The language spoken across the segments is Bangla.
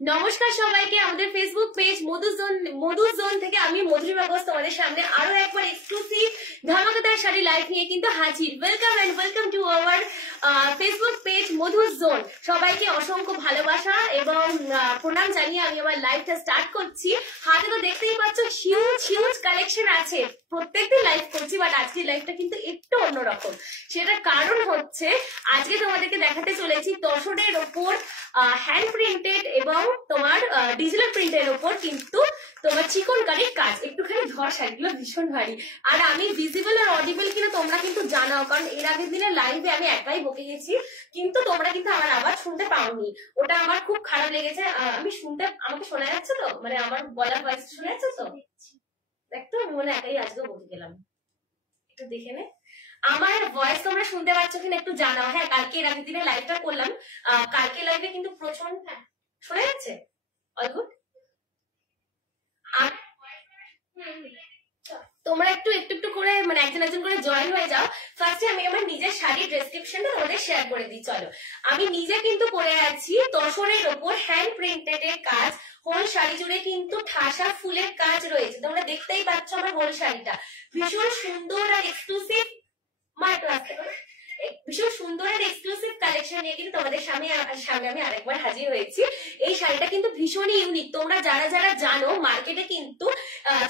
নমস্কার সবাইকে, আমাদের ফেসবুক পেজ মধুজোন থেকে আমি মধুরিমা ঘোষ তোমাদের সামনে আরো একবার এক্সক্লুসিভ ধামাকাদার শাড়ি লাইভ নিয়ে কিন্তু হাজির। Welcome and welcome to our Facebook page মধুজোন। সবাইকে অসংখ্য ভালোবাসা এবং প্রণাম জানিয়ে আমি আমার লাইভটা স্টার্ট করছি। হাতে তো দেখতেই পাচ্ছ হিউজ কালেকশন আছে। প্রত্যেকদিন লাইভ করছি, বাট আজকের লাইভটা কিন্তু একটু অন্যরকম। সেটার কারণ হচ্ছে আজকে তোমাদেরকে দেখাতে চলেছি তসরের ওপর হ্যান্ড প্রিন্টেড এবং তোমার ডিজিটাল প্রিন্টের ওপর কিন্তু তোমার চিকনকারির কাজ। একটুখানি ধর, শাড়িগুলো ভীষণ ভারী। আর আমি ভিজিবল আর অডিবল কিনা তোমরা কিন্তু জানাও, কারণ এর আগের দিনের লাইভে আমি একাই বকে গেছি, কিন্তু তোমরা কিন্তু আমার আওয়াজ শুনতে পাওনি। ওটা আমার খুব খারাপ লেগেছে। আমাকে শোনা যাচ্ছে তো, মানে আমার বলা ভয়েস শোনা যাচ্ছে তো? দেখতো মনে একাই আজকে বকে গেলাম, একটু দেখে নে আমার ভয়েস তোমরা শুনতে পাচ্ছ কিনা একটু জানাও। হ্যাঁ, কালকে এর আগের দিনে লাইভটা করলাম, কালকে লাইভে কিন্তু প্রচন্ড শোনা যাচ্ছে। All good. আর তোমরা একটু করে মানে একজন করে জয়েন হয়ে যাও। ফার্স্টে আমি আমার নিজের শাড়ির ডেসক্রিপশনটা তোমাদের শেয়ার করে দিই। চলো, আমি নিজে কিন্তু পরে আছি তসরের ওপর হ্যান্ড প্রিন্টেড এর কাজ। হোল শাড়ি জুড়ে কিন্তু ঠাসা ফুলের কাজ রয়েছে। তোমরা দেখতেই পাচ্ছ আমার হোল শাড়িটা ভীষণ সুন্দর আর এক্সক্লুসিভ। ভীষণ সুন্দর আর এক্সক্লুসিভ কালেকশন নিয়ে কিন্তু তোমাদের সামনে আমি আরেকবার হাজির হয়েছি। এই শাড়িটা কিন্তু ভীষণই ইউনিক। তোমরা যারা জানো মার্কেটে কিন্তু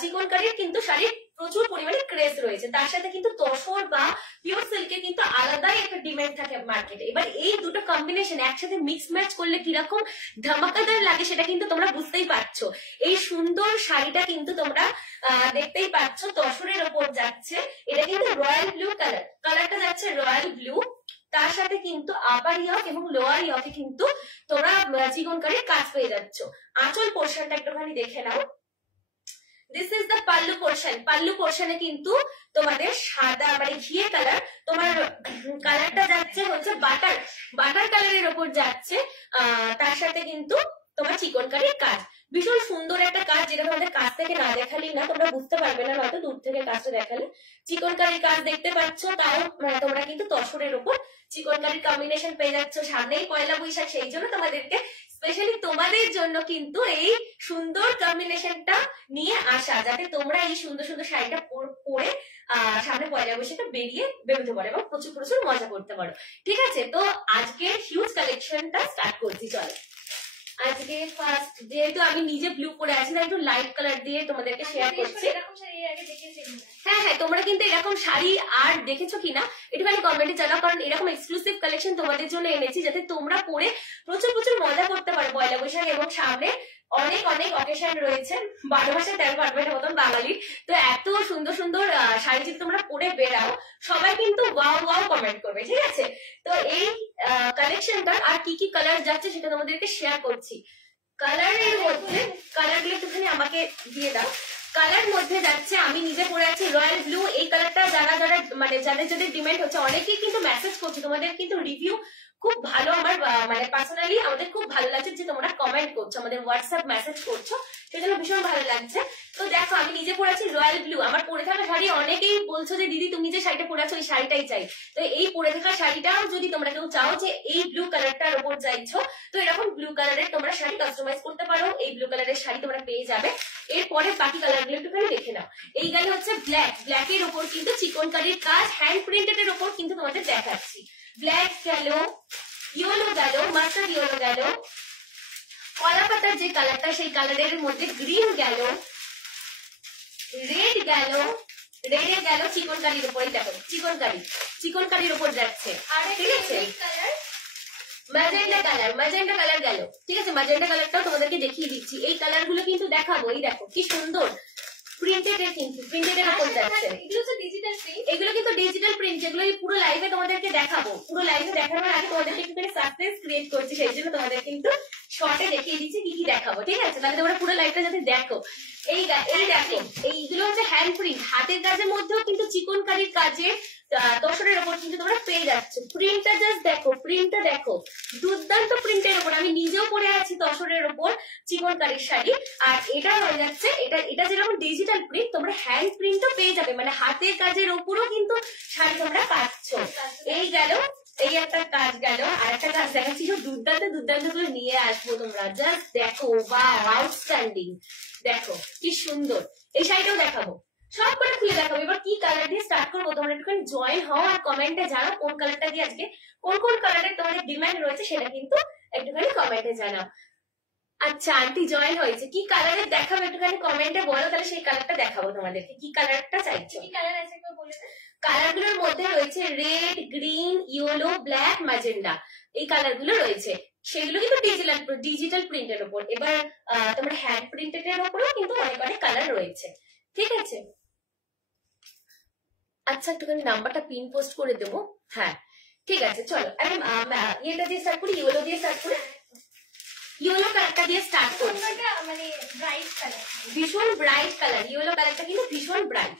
চিকনকারির কিন্তু শাড়ির প্রচুর পরিমাণে ক্রেজ রয়েছে। তার সাথে কিন্তু তসর বা পিওর সিল্কের কিন্তু আলাদাই একটা ডিমান্ড থাকে মার্কেটে। এবার এই দুটো কম্বিনেশন একসাথে মিক্স ম্যাচ করলে কিরকম ধামাকাদার লাগে সেটা কিন্তু তোমরা বুঝতেই পারছো। এই সুন্দর শাড়িটা কিন্তু তোমরা দেখতেই পাচ্ছ তসরের ওপর যাচ্ছে। এটা কিন্তু রয়্যাল ব্লু কালারটা যাচ্ছে রয়্যাল ব্লু। তার সাথে কিন্তু আপার ইয়ক এবং লোয়ার ইয়কে কিন্তু তোমরা চিকনকারির কাজ পেয়ে যাচ্ছ। আঁচল পোর্শনটা একটুখানি দেখে নাও। This is the pallu portion. Pallu পোর্শনে কিন্তু তোমাদের সাদা মানে ঘিয়ে কালার, তোমার কালারটা যাচ্ছে হচ্ছে বাটার কালারের ওপর যাচ্ছে। তার সাথে কিন্তু তোমার চিকনকারির কাজ ভীষণ সুন্দর একটা কাজ, যেটা তোমাদের কাছ থেকে না দেখালেই না তোমরা বুঝতে পারবে না, নয়তো দূর থেকে কাজটা দেখালে। চিকনকারির কাজ দেখতে পাচ্ছ, তাও তোমরা কিন্তু তসরের ওপর চিকনকারির কম্বিনেশন পেয়ে যাচ্ছ। সামনেই পয়লা বৈশাখ, সেই জন্য তোমাদেরকে স্পেশালি তোমাদের জন্য কিন্তু এই সুন্দর কম্বিনেশনটা নিয়ে আসা, যাতে তোমরা এই সুন্দর শাড়িটা পরে সামনে পয়লা বৈশাখে বেরোতে পারো এবং প্রচুর মজা করতে পারো। ঠিক আছে, তো আজকে হিউজ কালেকশনটা স্টার্ট করছি। চলো, আজকে ফার্স্ট যেহেতু আমি নিজে ব্লু পরে আছি, তাই একটু লাইট কালার দিয়ে তোমাদেরকে শেয়ার করছি। হ্যাঁ, তোমরা কিন্তু এরকম শাড়ি আর দেখেছো কিনা একটুখানি কমেন্টে জানাও, কারণ এরকম এক্সক্লুসিভ কালেকশন তোমাদের জন্য এনেছি, যাতে তোমরা পরে প্রচুর মজা করতে পারো পয়লা বৈশাখ। এবং সামনে অনেক অকেশন রয়েছে, 12 মাসে 13 পার্বণের মতন বাঙালির। তো এত সুন্দর শাড়ি যদি তোমরা পরে বেরাও, সবাই কিন্তু ওয়াও কমেন্ট করবে। ঠিক আছে, তো এই কালেকশনটা আর কি কালার যাচ্ছে সেটা তোমাদেরকে শেয়ার করছি। কালারের মধ্যে কালারগুলো একটুখানি আমাকে দিয়ে দাও। কালার মধ্যে যাচ্ছে, আমি নিজে পরে আছি রয়্যাল ব্লু। এই কালারটা মানে যাদের ডিমান্ড হচ্ছে, অনেকেই কিন্তু মেসেজ করছে, তোমাদের কিন্তু রিভিউ খুব ভালো। আমার মানে পার্সোনালি আমাদের খুব ভালো লাগছে যে তোমরা কমেন্ট করছো, আমাদের হোয়াটসঅ্যাপ মেসেজ করছো, সেজন্য ভীষণ ভালো লাগছে। তো দেখো, আমি নিজে পরে আছি রয়্যাল ব্লু। আমার পরে থাকা শাড়ি অনেকেই বলছো যে দিদি তুমি যে শাড়িটা পরে আছো ওই শাড়িটাই চাই। তো এই পরে থাকা শাড়িটাও যদি তোমরা কেউ চাও যে এই ব্লু কালারটার উপর চাইছো, তো এরকম ব্লু কালারের তোমরা শাড়ি কাস্টমাইজ করতে পারো। এই ব্লু কালারের শাড়ি তোমরা পেয়ে যাবে। এরপরে বাকি কালারগুলো একটুখানি দেখে নাও। এই গেলে হচ্ছে ব্ল্যাকের উপর কিন্তু চিকনকারির কাজ, হ্যান্ড প্রিন্টেড এর উপর কিন্তু তোমাদের দেখাচ্ছি। ব্ল্যাক গেল, ইয়েলো গেল, মাস্টার্ড ইয়েলো গেল, কলা পাতার যে কালারটা সেই কালারের মধ্যে গ্রিন গেল, রেড গেল, রেডে গেল চিকনকারির উপরে। দেখো চিকনকারির উপর যাচ্ছে। ঠিক আছে, ম্যাজেন্ডা কালার গেল। ঠিক আছে, ম্যাজেন্ডা কালারটাও তোমাদেরকে দেখিয়ে দিচ্ছি। এই কালার গুলো কিন্তু দেখাবো। এই দেখো কি সুন্দর প্রিন্টেড এর, কিন্তু প্রিন্টেড এর উপর যাচ্ছে। এগুলো কিন্তু ডিজিটাল প্রিন্ট, যেগুলো পুরো লাইভে তোমাদেরকে দেখাবো। পুরো লাইভে দেখানোর আগে তোমাদেরকে একটু সাসপেন্স ক্রিয়েট করছি, সেই জন্য তোমাদের কিন্তু শর্টে দেখিয়ে দিচ্ছি কি দেখাবো। ঠিক আছে, তাহলে তোমরা পুরো লাইভটা যাতে দেখো। এই দেখো, এইগুলো হচ্ছে হ্যান্ড প্রিন্ট। হাতের কাজের মধ্যেও কিন্তু চিকনকারির কাজে তসরের উপর কিন্তু তোমরা পেয়ে যাচ্ছ। প্রিন্টটা জাস্ট দেখো, প্রিন্টটা দেখো, দুর্দান্ত প্রিন্টের উপর। আমি নিজেও পরে আছি তসরের উপর চিকনকারির শাড়ি। আর এটা হয়ে যাচ্ছে, এটা যেরকম ডিজিটাল প্রিন্ট, তোমরা হ্যান্ড প্রিন্টও পেয়ে যাবে, মানে হাতের কাজের উপরও কিন্তু শাড়ি তোমরা পাচ্ছ। এই গেল এই একটা কাজ গেল, আর একটা কাজ দেখাচ্ছি, সব দুর্দান্ত দুর্দান্ত করে নিয়ে আসবো তোমরা, জাস্ট দেখো, ওয়াও আউটস্ট্যান্ডিং, দেখো কি সুন্দর। এই শাড়িটাও দেখাবো, সব করে খুলে দেখাবো। এবার কি কালার দিয়ে স্টার্ট করবো তোমরা একটুখানি জয়েন হও আর কমেন্টে জানাও কোন কালারটা দিয়ে আজকে কোন কোন কালারের তোমাদের ডিমান্ড রয়েছে সেটা কিন্তু একটুখানি কমেন্টে জানাও। আচ্ছা আন্টি জয়েন হয়েছে, কি কালারের দেখাবো একটুখানি কমেন্টে বলো, তাহলে সেই কালারটা দেখাবো তোমাদেরকে। কি কালারটা চাইছো? কি কালার আছে একবার বলে দাও। কালার গুলোর মধ্যে রয়েছে red, green, yellow, black, magenta, এই কালার গুলো রয়েছে। সেগুলো কিন্তু ডিজিটাল প্রিন্টের উপর। এবার তোমার হ্যান্ড প্রিন্টেড এর উপরেও কিন্তু অনেক অনেক কালার রয়েছে, ঠিক আছে। আচ্ছা একটুখানি নাম্বারটা পিন পোস্ট করে দেবো, হ্যাঁ ঠিক আছে। চলো আমি ইয়েটা দিয়ে স্টার্ট করি, ইয়েলো দিয়ে স্টার্ট করি। ইয়েলো কালারটা দিয়ে স্টার্ট করছি, মানে ব্রাইট কালার, ভীষণ ব্রাইট কালার। ইয়েলো কালারটা কিন্তু ভীষণ ব্রাইট।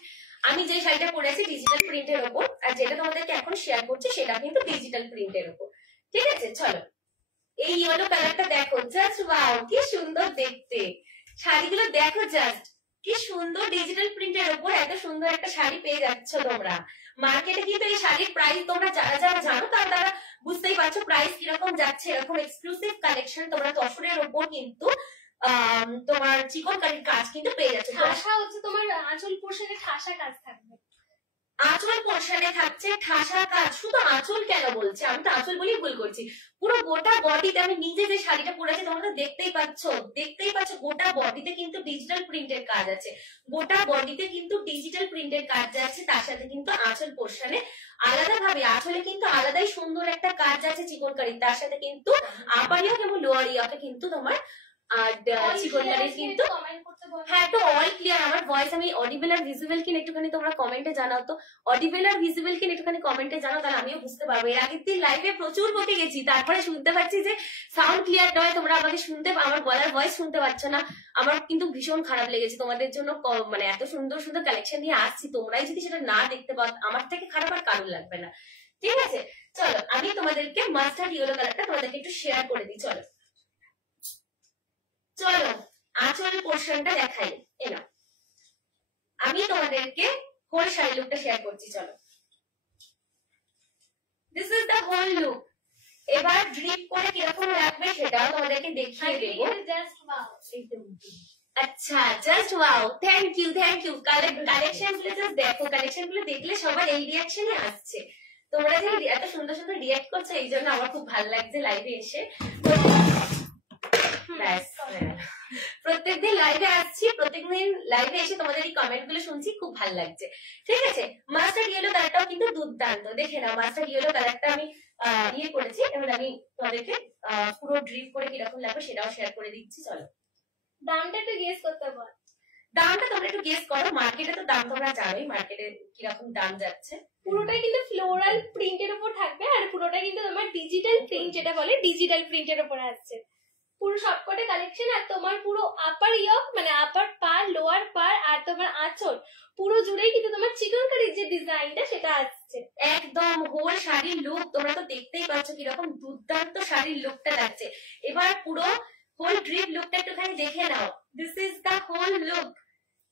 আমি যে শাড়িটা পরেছি ডিজিটাল প্রিন্টের উপর, আর যেটা তোমাদেরকে এখন শেয়ার করছি সেটা কিন্তু ডিজিটাল প্রিন্টের উপর, ঠিক আছে। চলো এই ইয়েলো কালারটা দেখো, জাস্ট ওয়াও কি সুন্দর দেখতে। শাড়িগুলো দেখো জাস্ট কি সুন্দর, ডিজিটাল প্রিন্টের উপর এত সুন্দর একটা শাড়ি পেয়ে যাচ্ছ তোমরা। মার্কেটে কিন্তু এই শাড়ির প্রাইস তোমরা যারা যারা জানো তারা বুঝতেই পারছো প্রাইস কিরকম যাচ্ছে। এরকম এক্সক্লুসিভ কালেকশন তোমরা তসরের উপর কিন্তু তোমার চিকনকারির কাজ কিন্তু পেয়ে যাচ্ছে। ঠাসা হচ্ছে তোমার আঁচল পোর্শনে ঠাসা কাজ থাকবে, আঁচল পোর্শনে থাকছে ঠাসা কাজ। শুধু আঁচল কেন বলছে, আমি তো আঁচল বলেই ভুল করছি। পুরো গোটা বডিতে, আমি নিজে যে শাড়িটা পরেছি তোমরা তো দেখতেই পাচ্ছ গোটা বডিতে কিন্তু ডিজিটাল প্রিন্টের কাজ আছে। গোটা বডিতে কিন্তু ডিজিটাল প্রিন্টের কাজ আছে, তার সাথে কিন্তু আঁচল পোর্শনে আলাদা ভাবে, আঁচলে কিন্তু আলাদাই সুন্দর একটা কাজ আছে চিকনকারি, তার সাথে কিন্তু আপার ইয়ক এবং লোয়ার ইয়কে কিন্তু তোমার আর চিকনকারির কিন্তু, হ্যাঁ তো অল ক্লিয়ার। আমার ভয়েস আমি অডিবল আর ভিজিবল কিনা একটুখানি তোমরা কমেন্টে জানাও তো, অডিবল আর ভিজিবল কিনা একটুখানি কমেন্টে জানাও, তাহলে আমিও বুঝতে পারবো। এর আগের দিন লাইভে প্রচুর বকে গেছি, তারপরে শুনতে পাচ্ছি যে সাউন্ড ক্লিয়ার নয়, তোমরা আমাকে শুনতে, আমার গলার ভয়েস শুনতে পাচ্ছ না। আমার কিন্তু ভীষণ খারাপ লেগেছে। তোমাদের জন্য মানে এত সুন্দর সুন্দর কালেকশন নিয়ে আসছি, তোমরাই যদি সেটা না দেখতে পাও আমার থেকে খারাপ আর কারণ লাগবে না, ঠিক আছে। চলো আমি তোমাদেরকে মাস্টার্ড ইয়েলো কালারটা তোমাদেরকে একটু শেয়ার করে দিই। চলো চলো আঁচল পোর্শনটা দেখাই। এনা আমি তোমাদেরকে হোল শাড়ি লুকটা শেয়ার করছি। চলো this is the whole look. এবার ড্রিপ করে কিরকম লাগবে সেটাও তোমাদেরকে দেখিয়ে দেবো। আচ্ছা just wow, thank you collection গুলো জাস্ট দেখো, কালেকশন গুলো দেখলে সবার এই রিয়াকশনই আসছে। তোমরা যে এত সুন্দর সুন্দর রিয়াক্ট করছো এই জন্য আমার খুব ভালো লাগছে লাইভে এসে। প্রত্যেকদিন লাইভে আসছি, প্রত্যেকদিন লাইভে এসে তোমাদের এই কমেন্ট গুলো শুনছি, খুব ভালো লাগছে, ঠিক আছে। মাস্টার্ড ইয়েলো কালারটাও কিন্তু দুর্দান্ত, দেখে নাও। মাস্টার্ড ইয়েলো কালারটা আমি ইয়ে করেছি, এবার আমি তোমাদেরকে পুরো ড্রিপ করে কিরকম লাগবে সেটাও শেয়ার করে দিচ্ছি। চলো দামটা একটু গেস করতে বল, দামটা তোমরা একটু গেস করো। মার্কেটে তো দাম তোমরা জানোই, মার্কেটে কিরকম দাম যাচ্ছে। পুরোটাই কিন্তু ফ্লোরাল প্রিন্টের উপর থাকবে, আর পুরোটা কিন্তু তোমার ডিজিটাল প্রিন্ট, যেটা বলে ডিজিটাল প্রিন্টের উপর আসছে পুরো সবকটা কালেকশন। আর তোমার পুরো আপার ইয়ক মানে আপার পার, লোয়ার পার আর তোমার আঁচল পুরো জুড়েই কিন্তু তোমার চিকনকারির যে ডিজাইনটা সেটা আসছে। একদম হোল শাড়ির লুক তোমরা তো দেখতেই পাচ্ছ কিরকম দুর্দান্ত শাড়ির লুকটা লাগছে। এবার পুরো হোল ড্রিপ লুকটা একটুখানি দেখে নাও। This is the whole look,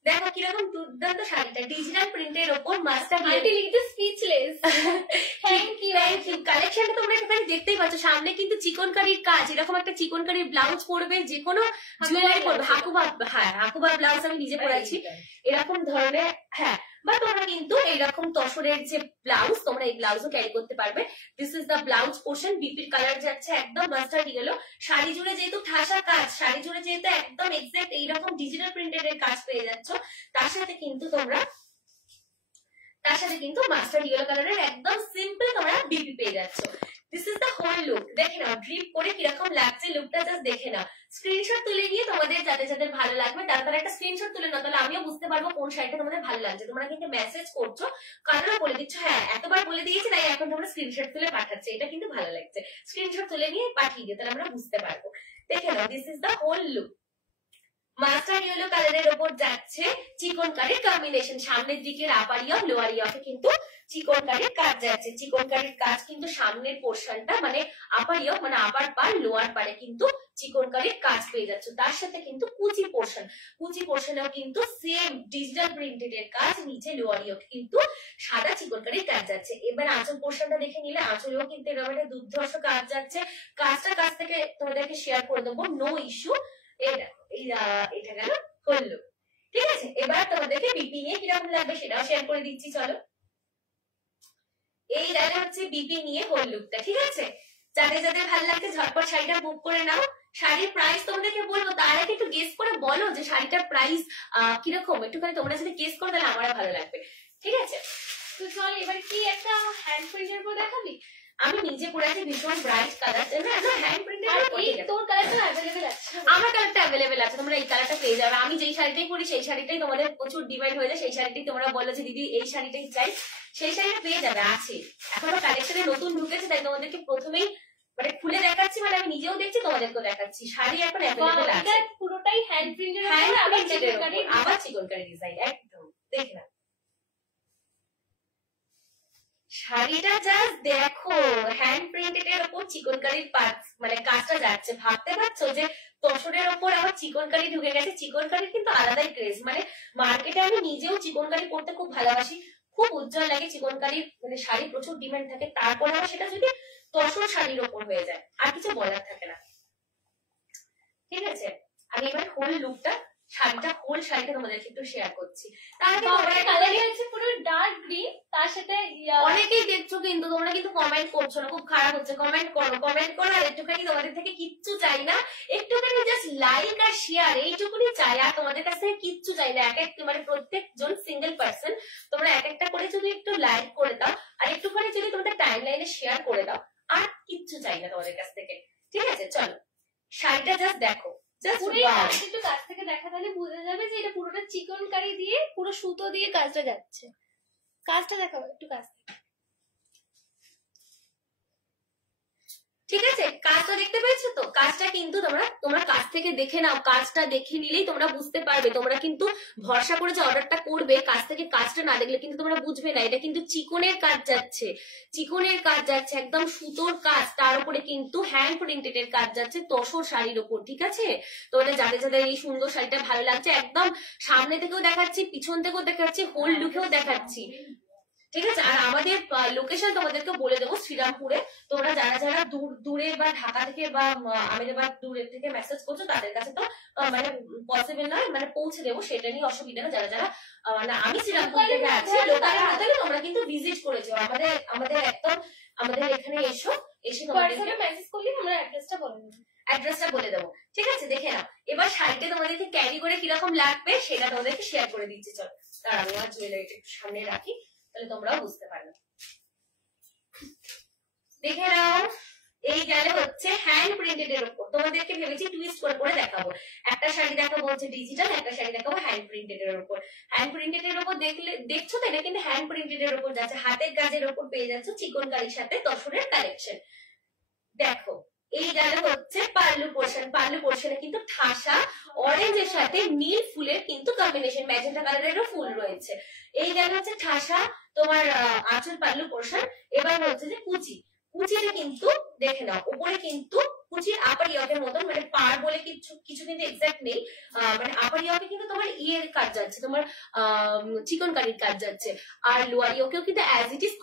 দেখো কিরকম দুর্দান্ত শাড়িটা ডিজিটাল প্রিন্টের উপর mustard yellow. Speechless, thank you. কালেকশনটা তোমরা একটুখানি দেখতেই পাচ্ছ, সামনে কিন্তু চিকনকারির কাজ, এরকম একটা চিকনকারির ব্লাউজ পরবে, যে কোনো জুয়েলারি পরবে, হাকুবা ব্লাউজ আমি নিজে পরেছি এরকম ধরনের, হ্যাঁ। বা তোমরা কিন্তু এইরকম তসরের যে ব্লাউজ, তোমরা এই ব্লাউজও ক্যারি করতে পারবে। This is the blouse portion, বিপির কালার যাচ্ছে একদম মাস্টার্ড ইয়েলো। শাড়ি জুড়ে যেহেতু ঠাসা কাজ, শাড়ি জুড়ে যেহেতু একদম এক্সাক্ট এইরকম ডিজিটাল প্রিন্টেড এর কাজ পেয়ে যাচ্ছ, তার সাথে কিন্তু মাস্টার্ড ইয়েলো কালারের একদম সিম্পল তোমরা বিপি পেয়ে যাচ্ছ। This is the whole look, দেখে নাও ড্রিপ করে কিরকম লাগছে লুকটা, জাস্ট দেখে নাও। স্ক্রিনশট তুলে নিয়ে তোমাদের যাদের যাদের ভালো লাগবে তারা একটা স্ক্রিনশট তুলে নাও, তাহলে আমিও বুঝতে পারবো কোন শাড়িটা তোমাদের ভালো লাগছে। তোমরা কিন্তু মেসেজ করছো, কারণ বলে দিচ্ছ, হ্যাঁ এতবার বলে দিয়েছি তাই এখন তোমরা স্ক্রিনশট তুলে পাঠাচ্ছে, এটা কিন্তু ভালো লাগছে। স্ক্রিনশট তুলে নিয়ে পাঠিয়ে দিও, তাহলে আমরা বুঝতে পারবো। দেখে নাও this is the whole look. Mustard yellow কালারের উপর যাচ্ছে চিকনকারির কম্বিনেশন, সামনের দিকের আপার ইয়ক লোয়ার ইয়কে কিন্তু চিকনকারির কাজ যাচ্ছে। চিকনকারির কাজ কিন্তু সামনের পোর্শনটা মানে আপার ইয়ক মানে আপার পার, লোয়ার পারে কিন্তু চিকনকারির কাজ পেয়ে যাচ্ছ। তার সাথে কিন্তু কুচি পোর্শনেও কিন্তু সেম ডিজিটাল প্রিন্টেড এর কাজ, নিচে লোয়ার ইয়োক কিন্তু সাদা চিকনকারির কাজ যাচ্ছে। এবার আঁচল পোর্শনটা দেখে নিলে আঁচলেও কিন্তু এরকম একটা দুর্ধর্ষ কাজ যাচ্ছে। কাজটা কাছ থেকে তোমাদেরকে শেয়ার করে দেবো, নো ইস্যু। এটা গেল হলো, ঠিক আছে। এবার তোমাদেরকে বিপি নিয়ে কিরকম লাগবে সেটাও শেয়ার করে দিচ্ছি, চলো। এই গেল হচ্ছে বিপি নিয়ে হোল লুকটা, ঠিক আছে। যাদের যাদের ভালো লাগছে ঝটপট শাড়িটা বুক করে নাও। শাড়ির প্রাইস তোমাদেরকে বলবো, তার আগে একটু গেস করে বলো যে শাড়িটার প্রাইস কিরকম, একটুখানি তোমরা যদি গেস করো তাহলে আমারও ভালো লাগবে, ঠিক আছে। তো চল এবার কি একটা হ্যান্ড প্রিন্টের উপর দেখাবি? আমি নিজে পরে আছি ভীষণ ব্রাইট কালার, হ্যান্ড প্রিন্টের তোর কালারটা অ্যাভেলেবেল আছে? আমার কালারটা অ্যাভেলেবেল আছে, তোমরা এই কালারটা পেয়ে যাবে। আমি যেই শাড়িটাই পরি সেই শাড়িটাই তোমাদের প্রচুর ডিমান্ড হয়ে যায়, সেই শাড়িটাই তোমরা বলো যে দিদি এই শাড়িটাই চাই, সেই শাড়িটা পেয়ে যাবে, আছে। এখনো কালেকশনে নতুন ঢুকেছে, তাই তোমাদেরকে প্রথমেই মানে খুলে দেখাচ্ছি, মানে আমি নিজেও দেখছি তোমাদেরকেও দেখাচ্ছি। শাড়ি এখন অ্যাভেলেবেল আছে, পুরোটাই হ্যান্ড প্রিন্টের আবার চিকনকারি ডিজাইন, একদম দেখে না শাড়িটা, জাস্ট দেখো হ্যান্ড প্রিন্টেড এর উপর চিকনকারির মানে কাজটা যাচ্ছে। ভাবতে পারছো যে তসরের উপর আবার চিকনকারি ঢুকে গেছে। চিকনকারির কিন্তু আলাদাই ক্রেজ, মানে মার্কেটে আমি নিজেও চিকনকারি পরতে খুব ভালোবাসি, খুব উজ্জ্বল লাগে চিকনকারির, মানে শাড়ি প্রচুর ডিমান্ড থাকে। তারপরে আবার সেটা যদি তসর শাড়ির ওপর হয়ে যায় আর কিছু বলার থাকে না, ঠিক আছে। আমি এবার হোল লুকটা হোল শাড়িটা তোমাদেরকে একটু শেয়ার করছি। তার আগে কালারই আছে পুরো ডার্ক গ্রিন, তার সাথে অনেকেই দেখছো কিন্তু তোমরা কিন্তু কমেন্ট করছো না, খুব খারাপ হচ্ছে। কমেন্ট করো আর একটুখানি তোমাদের থেকে কিচ্ছু চাই না, একটুখানি জাস্ট লাইক আর শেয়ার, এইটুকুনি চাই। আর তোমাদের কাছ থেকে কিচ্ছু চাই না, মানে প্রত্যেকজন সিঙ্গেল পার্সন তোমরা এক একটা করে যদি একটু লাইক করে দাও আর একটুখানি যদি তোমাদের টাইম লাইনে শেয়ার করে দাও, আর কিচ্ছু চাই না তোমাদের কাছ থেকে, ঠিক আছে। চলো শাড়িটা জাস্ট দেখো, একটু কাছ থেকে দেখা, তাহলে বোঝা যাবে যে এটা পুরোটা চিকনকারি দিয়ে পুরো সুতো দিয়ে কাজটা যাচ্ছে। কাজটা দেখাবো একটু কাছ থেকে, ঠিক আছে। কাজটা দেখতে পেয়েছো তো? কাজটা কিন্তু তোমরা কাজ থেকে দেখে নাও, কাজটা দেখে নিলেই তোমরা বুঝতে পারবে। তোমরা কিন্তু ভরসা করে যে অর্ডারটা করবে, কাজ থেকে কাজটা না দেখলে কিন্তু তোমরা বুঝবে না। এটা কিন্তু চিকনের কাজ যাচ্ছে, একদম সুতোর কাজ, তার উপরে কিন্তু হ্যান্ড প্রিন্টেড এর কাজ যাচ্ছে তসর শাড়ির উপর, ঠিক আছে। তোমাদের যাদের যাদের এই সুন্দর শাড়িটা ভালো লাগছে, একদম সামনে থেকেও দেখাচ্ছি, পিছন থেকেও দেখাচ্ছি, হোল লুকেও দেখাচ্ছি, ঠিক আছে। আর আমাদের লোকেশন তোমাদেরকে বলে দেবো, শ্রীরামপুরে। তোমরা যারা যারা দূরে বা ঢাকা থেকে বা আমেদাবাদ দূরের থেকে মেসেজ করছো, তাদের কাছে তো মানে পসিবল নয়, মানে পৌঁছে দেবো, সেটা নিয়ে অসুবিধা না। যারা যারা মানে আমি শ্রীরামপুর থেকে আছি, লোকালের মধ্যে তোমরা কিন্তু ভিজিট করেছো আমাদের একদম আমাদের এখানে এসে তোমাদেরকে মেসেজ করলে আমরা অ্যাড্রেসটা বলে দেবো, ঠিক আছে। দেখে নাও এবার শাড়িটা তোমাদেরকে ক্যারি করে কিরকম লাগবে সেটা তোমাদেরকে শেয়ার করে দিচ্ছি। চলো তার আমি আমার জুয়েলারিটা একটু সামনে রাখি, তাহলে তোমরাও বুঝতে পারবে। দেখে নাও, এই গেলে হচ্ছে হ্যান্ড প্রিন্টেড এর উপর। তোমাদেরকে ভেবেছি টুইস্ট করে দেখাবো। একটা শাড়ি দেখাবো হচ্ছে ডিজিটাল, একটা শাড়ি দেখাবো হ্যান্ড প্রিন্টেড এর উপর। হ্যান্ড প্রিন্টেড এর উপর দেখছো তো, এটা কিন্তু হ্যান্ড প্রিন্টেড এর উপর যাচ্ছে, হাতের কাজের উপর পেয়ে যাচ্ছে চিকনকারির সাথে তসরের কালেকশন। দেখো এই গেল হচ্ছে পাল্লু পোর্শনে কিন্তু ঠাসা অরেঞ্জের সাথে নীল ফুলের কিন্তু কম্বিনেশন, ম্যাজেন্টা কালারেরও ফুল রয়েছে। এই গেল হচ্ছে ঠাসা তোমার আঁচল পাল্লু পোর্শন। এবার হচ্ছে যে কুচিটা কিন্তু দেখে নাও, উপরে কিন্তু কুচির আপার ইয়কের মতন, মানে পার বলে কিছু কিন্তু এক্সাক্ট নেই, মানে আপার ইয়কে কিন্তু তোমার ইয়ের কাজ যাচ্ছে, তোমার চিকনকারির কাজ যাচ্ছে। আর লোয়ার ইয়কেও কিন্তু অ্যাজ ইট ইজ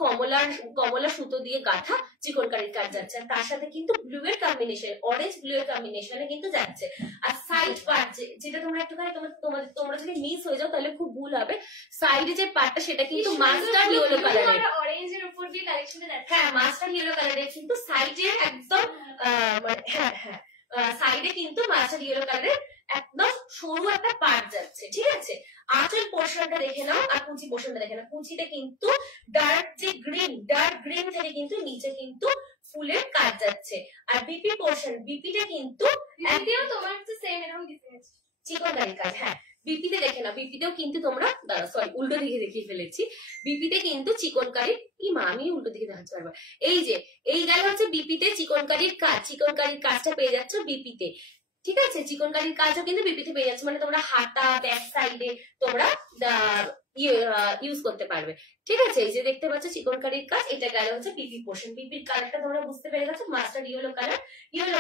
কমলা সুতো দিয়ে গাঁথা চিকনকারির কাজ যাচ্ছে। আর তার সাথে কিন্তু ব্লু এর কম্বিনেশন, অরেঞ্জ ব্লু এর কম্বিনেশনে কিন্তু যাচ্ছে। আর সাইড পার্ট যেটা তোমরা একটুখানি তোমরা যদি মিস হয়ে যাও তাহলে খুব ভুল হবে, সাইডে যে পার্টটা সেটা কিন্তু মাস্টার্ড ইয়েলো কালারের, অরেঞ্জের উপর দিয়ে কালেকশনে যাচ্ছে। হ্যাঁ মাস্টার্ড ইয়েলো কালারের কিন্তু সাইডে একদম সাইডে কিন্তু মাস্টার্ড ইয়েলো কালারের একদম সরু একটা পার্ট যাচ্ছে, ঠিক আছে। আঁচল পোর্শনটা দেখে নাও আর কুচি পোর্শনটা দেখে নাও। কুচিতে কিন্তু ডার্ক গ্রিন থেকে কিন্তু নিচে কিন্তু ফুলের কাজ যাচ্ছে। আর বিপি পোর্শন, বিপিটা কিন্তু তোমার সেম এরকম ডিজাইন চিকনকারি কাজ, হ্যাঁ বিপিতে দেখে না, বিপিতেও কিন্তু তোমরা সরি উল্টো দিকে দেখিয়ে ফেলেছি, বিপিতে কিন্তু চিকনকারির আমি উল্টো দিকে দেখাতে পারবো। এই যে এই গেল হচ্ছে বিপিতে চিকনকারির কাজটা পেয়ে যাচ্ছ বিপিতে। ঠিক আছে, চিকনকারির কাজও কিন্তু পিপিতে পেয়ে যাচ্ছে, মানে তোমরা হাতা ব্যাক সাইডে তোমরা ইউজ করতে পারবে। ঠিক আছে, এই যে দেখতে পাচ্ছ চিকনকারির কাজ, এটা গেল হচ্ছে পিপি পোর্শন। পিপির কালারটা তোমরা বুঝতে পেরে গেছো, মাস্টার্ড ইয়েলো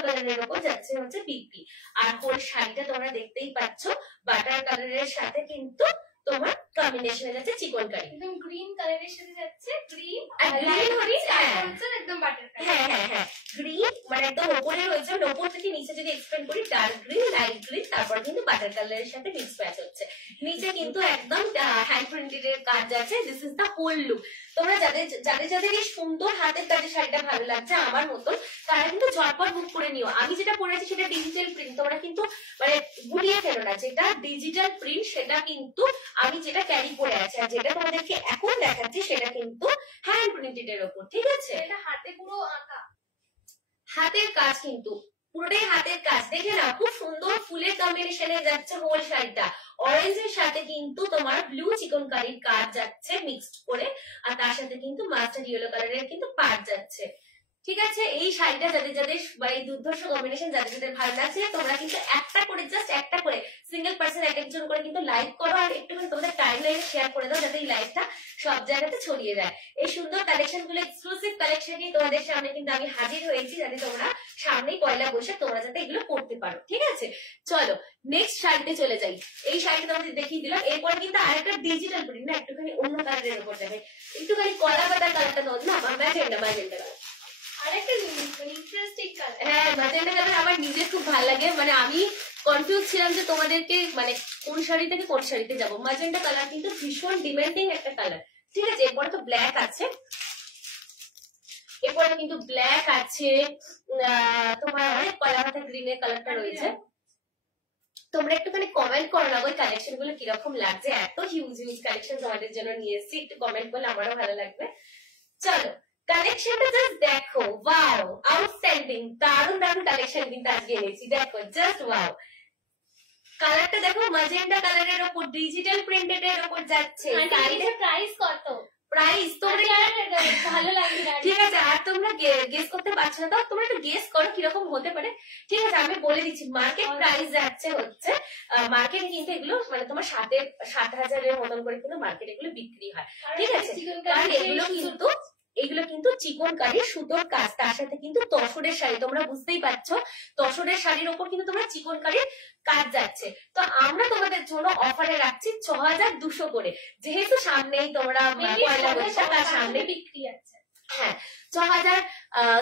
কালারের উপর যাচ্ছে হচ্ছে পিপি। আর হোল শাড়িটা তোমরা দেখতেই পাচ্ছ বাটার কালারের সাথে কিন্তু তোমার কম্বিনেশনে যাচ্ছে চিকনকারি, একদম গ্রিন কালারের সাথে যাচ্ছে, গ্রিন আর গ্রিন হচ্ছে একদম বাটার কালার। হ্যাঁ হ্যাঁ হ্যাঁ, গ্রিন মানে একদম উপরে রয়েছে, উপর থেকে নিচে যদি এক্সপ্লেন করি ডার্ক গ্রিন, লাইট গ্রিন, তারপর কিন্তু বাটার কালারের সাথে মিক্স ম্যাচ হচ্ছে। নিচে কিন্তু একদম হ্যান্ড প্রিন্টেড এর কাজ আছে। This is the whole look. তোমরা যাদের যাদের যাদের এই সুন্দর হাতের কাজের শাড়িটা ভালো লাগছে আমার মতন, তারা কিন্তু ঝটপট বুক করে নিও। আমি যেটা পরেছি সেটা ডিজিটাল প্রিন্ট, তোমরা কিন্তু মানে গুলিয়ে ফেলো না, যেটা ডিজিটাল প্রিন্ট সেটা কিন্তু আমি যেটা ক্যারি করে আছি, আর যেটা তোমাদেরকে এখন দেখাচ্ছি সেটা কিন্তু হ্যান্ড প্রিন্টেড এর উপর। ঠিক আছে, এটা হাতে পুরো আঁকা, হাতের কাজ কিন্তু পুরোটাই হাতের কাজ। দেখে নাও খুব সুন্দর ফুলের কম্বিনেশনে যাচ্ছে হোল শাড়িটা। অরেঞ্জের সাথে কিন্তু তোমার ব্লু চিকনকারির কাজ যাচ্ছে মিক্সড করে, আর তার সাথে কিন্তু মাস্টার্ড ইয়েলো কালারের কিন্তু পাট যাচ্ছে। ঠিক আছে, এই শাড়িটা যাদের যাদের এই দুর্ধর্ষ কম্বিনেশন যাদের যাদের ভালো লাগছে, তোমরা কিন্তু একটা করে জাস্ট একটা করে সিঙ্গেল পার্সন এক একজন করে কিন্তু লাইক করো, আর একটুখানি তোমাদের টাইম লাইনে শেয়ার করে দাও, যাতে এই লাইভটা সব জায়গাতে ছড়িয়ে যায়। এই সুন্দর কালেকশন গুলো এক্সক্লুসিভ কালেকশন নিয়ে তোমাদের সামনে কিন্তু আমি হাজির হয়েছি, যাতে তোমরা সামনেই পয়লা বৈশাখ তোমরা যাতে এগুলো পড়তে পারো। ঠিক আছে, চলো নেক্সট শাড়িতে চলে যাই। এই শাড়িটা তোমাদের দেখিয়ে দিলাম, এরপর কিন্তু আরেকটা ডিজিটাল প্রিন্ট না, একটুখানি অন্য কালারের উপর যাবে, একটুখানি কলা পাতার কালারটা না, ম্যাজেন্ডা কালার, আরেকটা ইন্টারেস্টিং কালার। হ্যাঁ, ম্যাজেন্ডা কালার আমার নিজের খুব ভালো লাগে। মানে আমি কনফিউজ ছিলাম যে তোমাদেরকে মানে কোন শাড়ি থেকে কোন শাড়িতে যাবো। ম্যাজেন্ডা কালার কিন্তু ভীষণ ডিমান্ডিং একটা কালার। ঠিক আছে, এরপরে তো ব্ল্যাক আছে, এরপরে কিন্তু ব্ল্যাক আছে, তোমার অনেক কলা পাতা গ্রিনের কালারটা রয়েছে। তোমরা একটুখানি কমেন্ট করো না ওই কালেকশন গুলো কিরকম লাগছে। এত হিউজ হিউজ কালেকশন তোমাদের জন্য নিয়ে এসেছি, একটু কমেন্ট করলে আমারও ভালো লাগবে। চলো কালেকশনটা জাস্ট দেখো, ওয়াও আউটস্ট্যান্ডিং, দারুণ দারুণ কালেকশন কিন্তু আজকে এনেছি। দেখো জাস্ট ওয়াও, কালারটা দেখো, ম্যাজেন্ডা কালারের উপর ডিজিটাল প্রিন্টেড এর উপর যাচ্ছে। প্রাইস কত? প্রাইস তোমরা ভালো লাগবে। ঠিক আছে, আর তোমরা গেস করতে পারছো না, তো তোমরা একটু গেস করো কিরকম হতে পারে। ঠিক আছে, আমি বলে দিচ্ছি মার্কেট প্রাইস যাচ্ছে হচ্ছে, মার্কেট কিন্তু এগুলো মানে তোমার 7,000-এর মতন করে কিন্তু মার্কেট এগুলো বিক্রি হয়। ঠিক আছে, কারণ এগুলো কিন্তু চিকনকারি সুতোর কাজ, তার সাথে কিন্তু তসরের শাড়ি, তোমরা বুঝতেই পারছো তসরের শাড়ির উপর কিন্তু তোমার চিকনকারির কাজ যাচ্ছে। তো আমরা তোমাদের জন্য অফারে রাখছি 6,200 করে, যেহেতু সামনেই তোমরা পয়লা বৈশাখ, তার সামনে বিক্রি আছে। হ্যাঁ, 6,000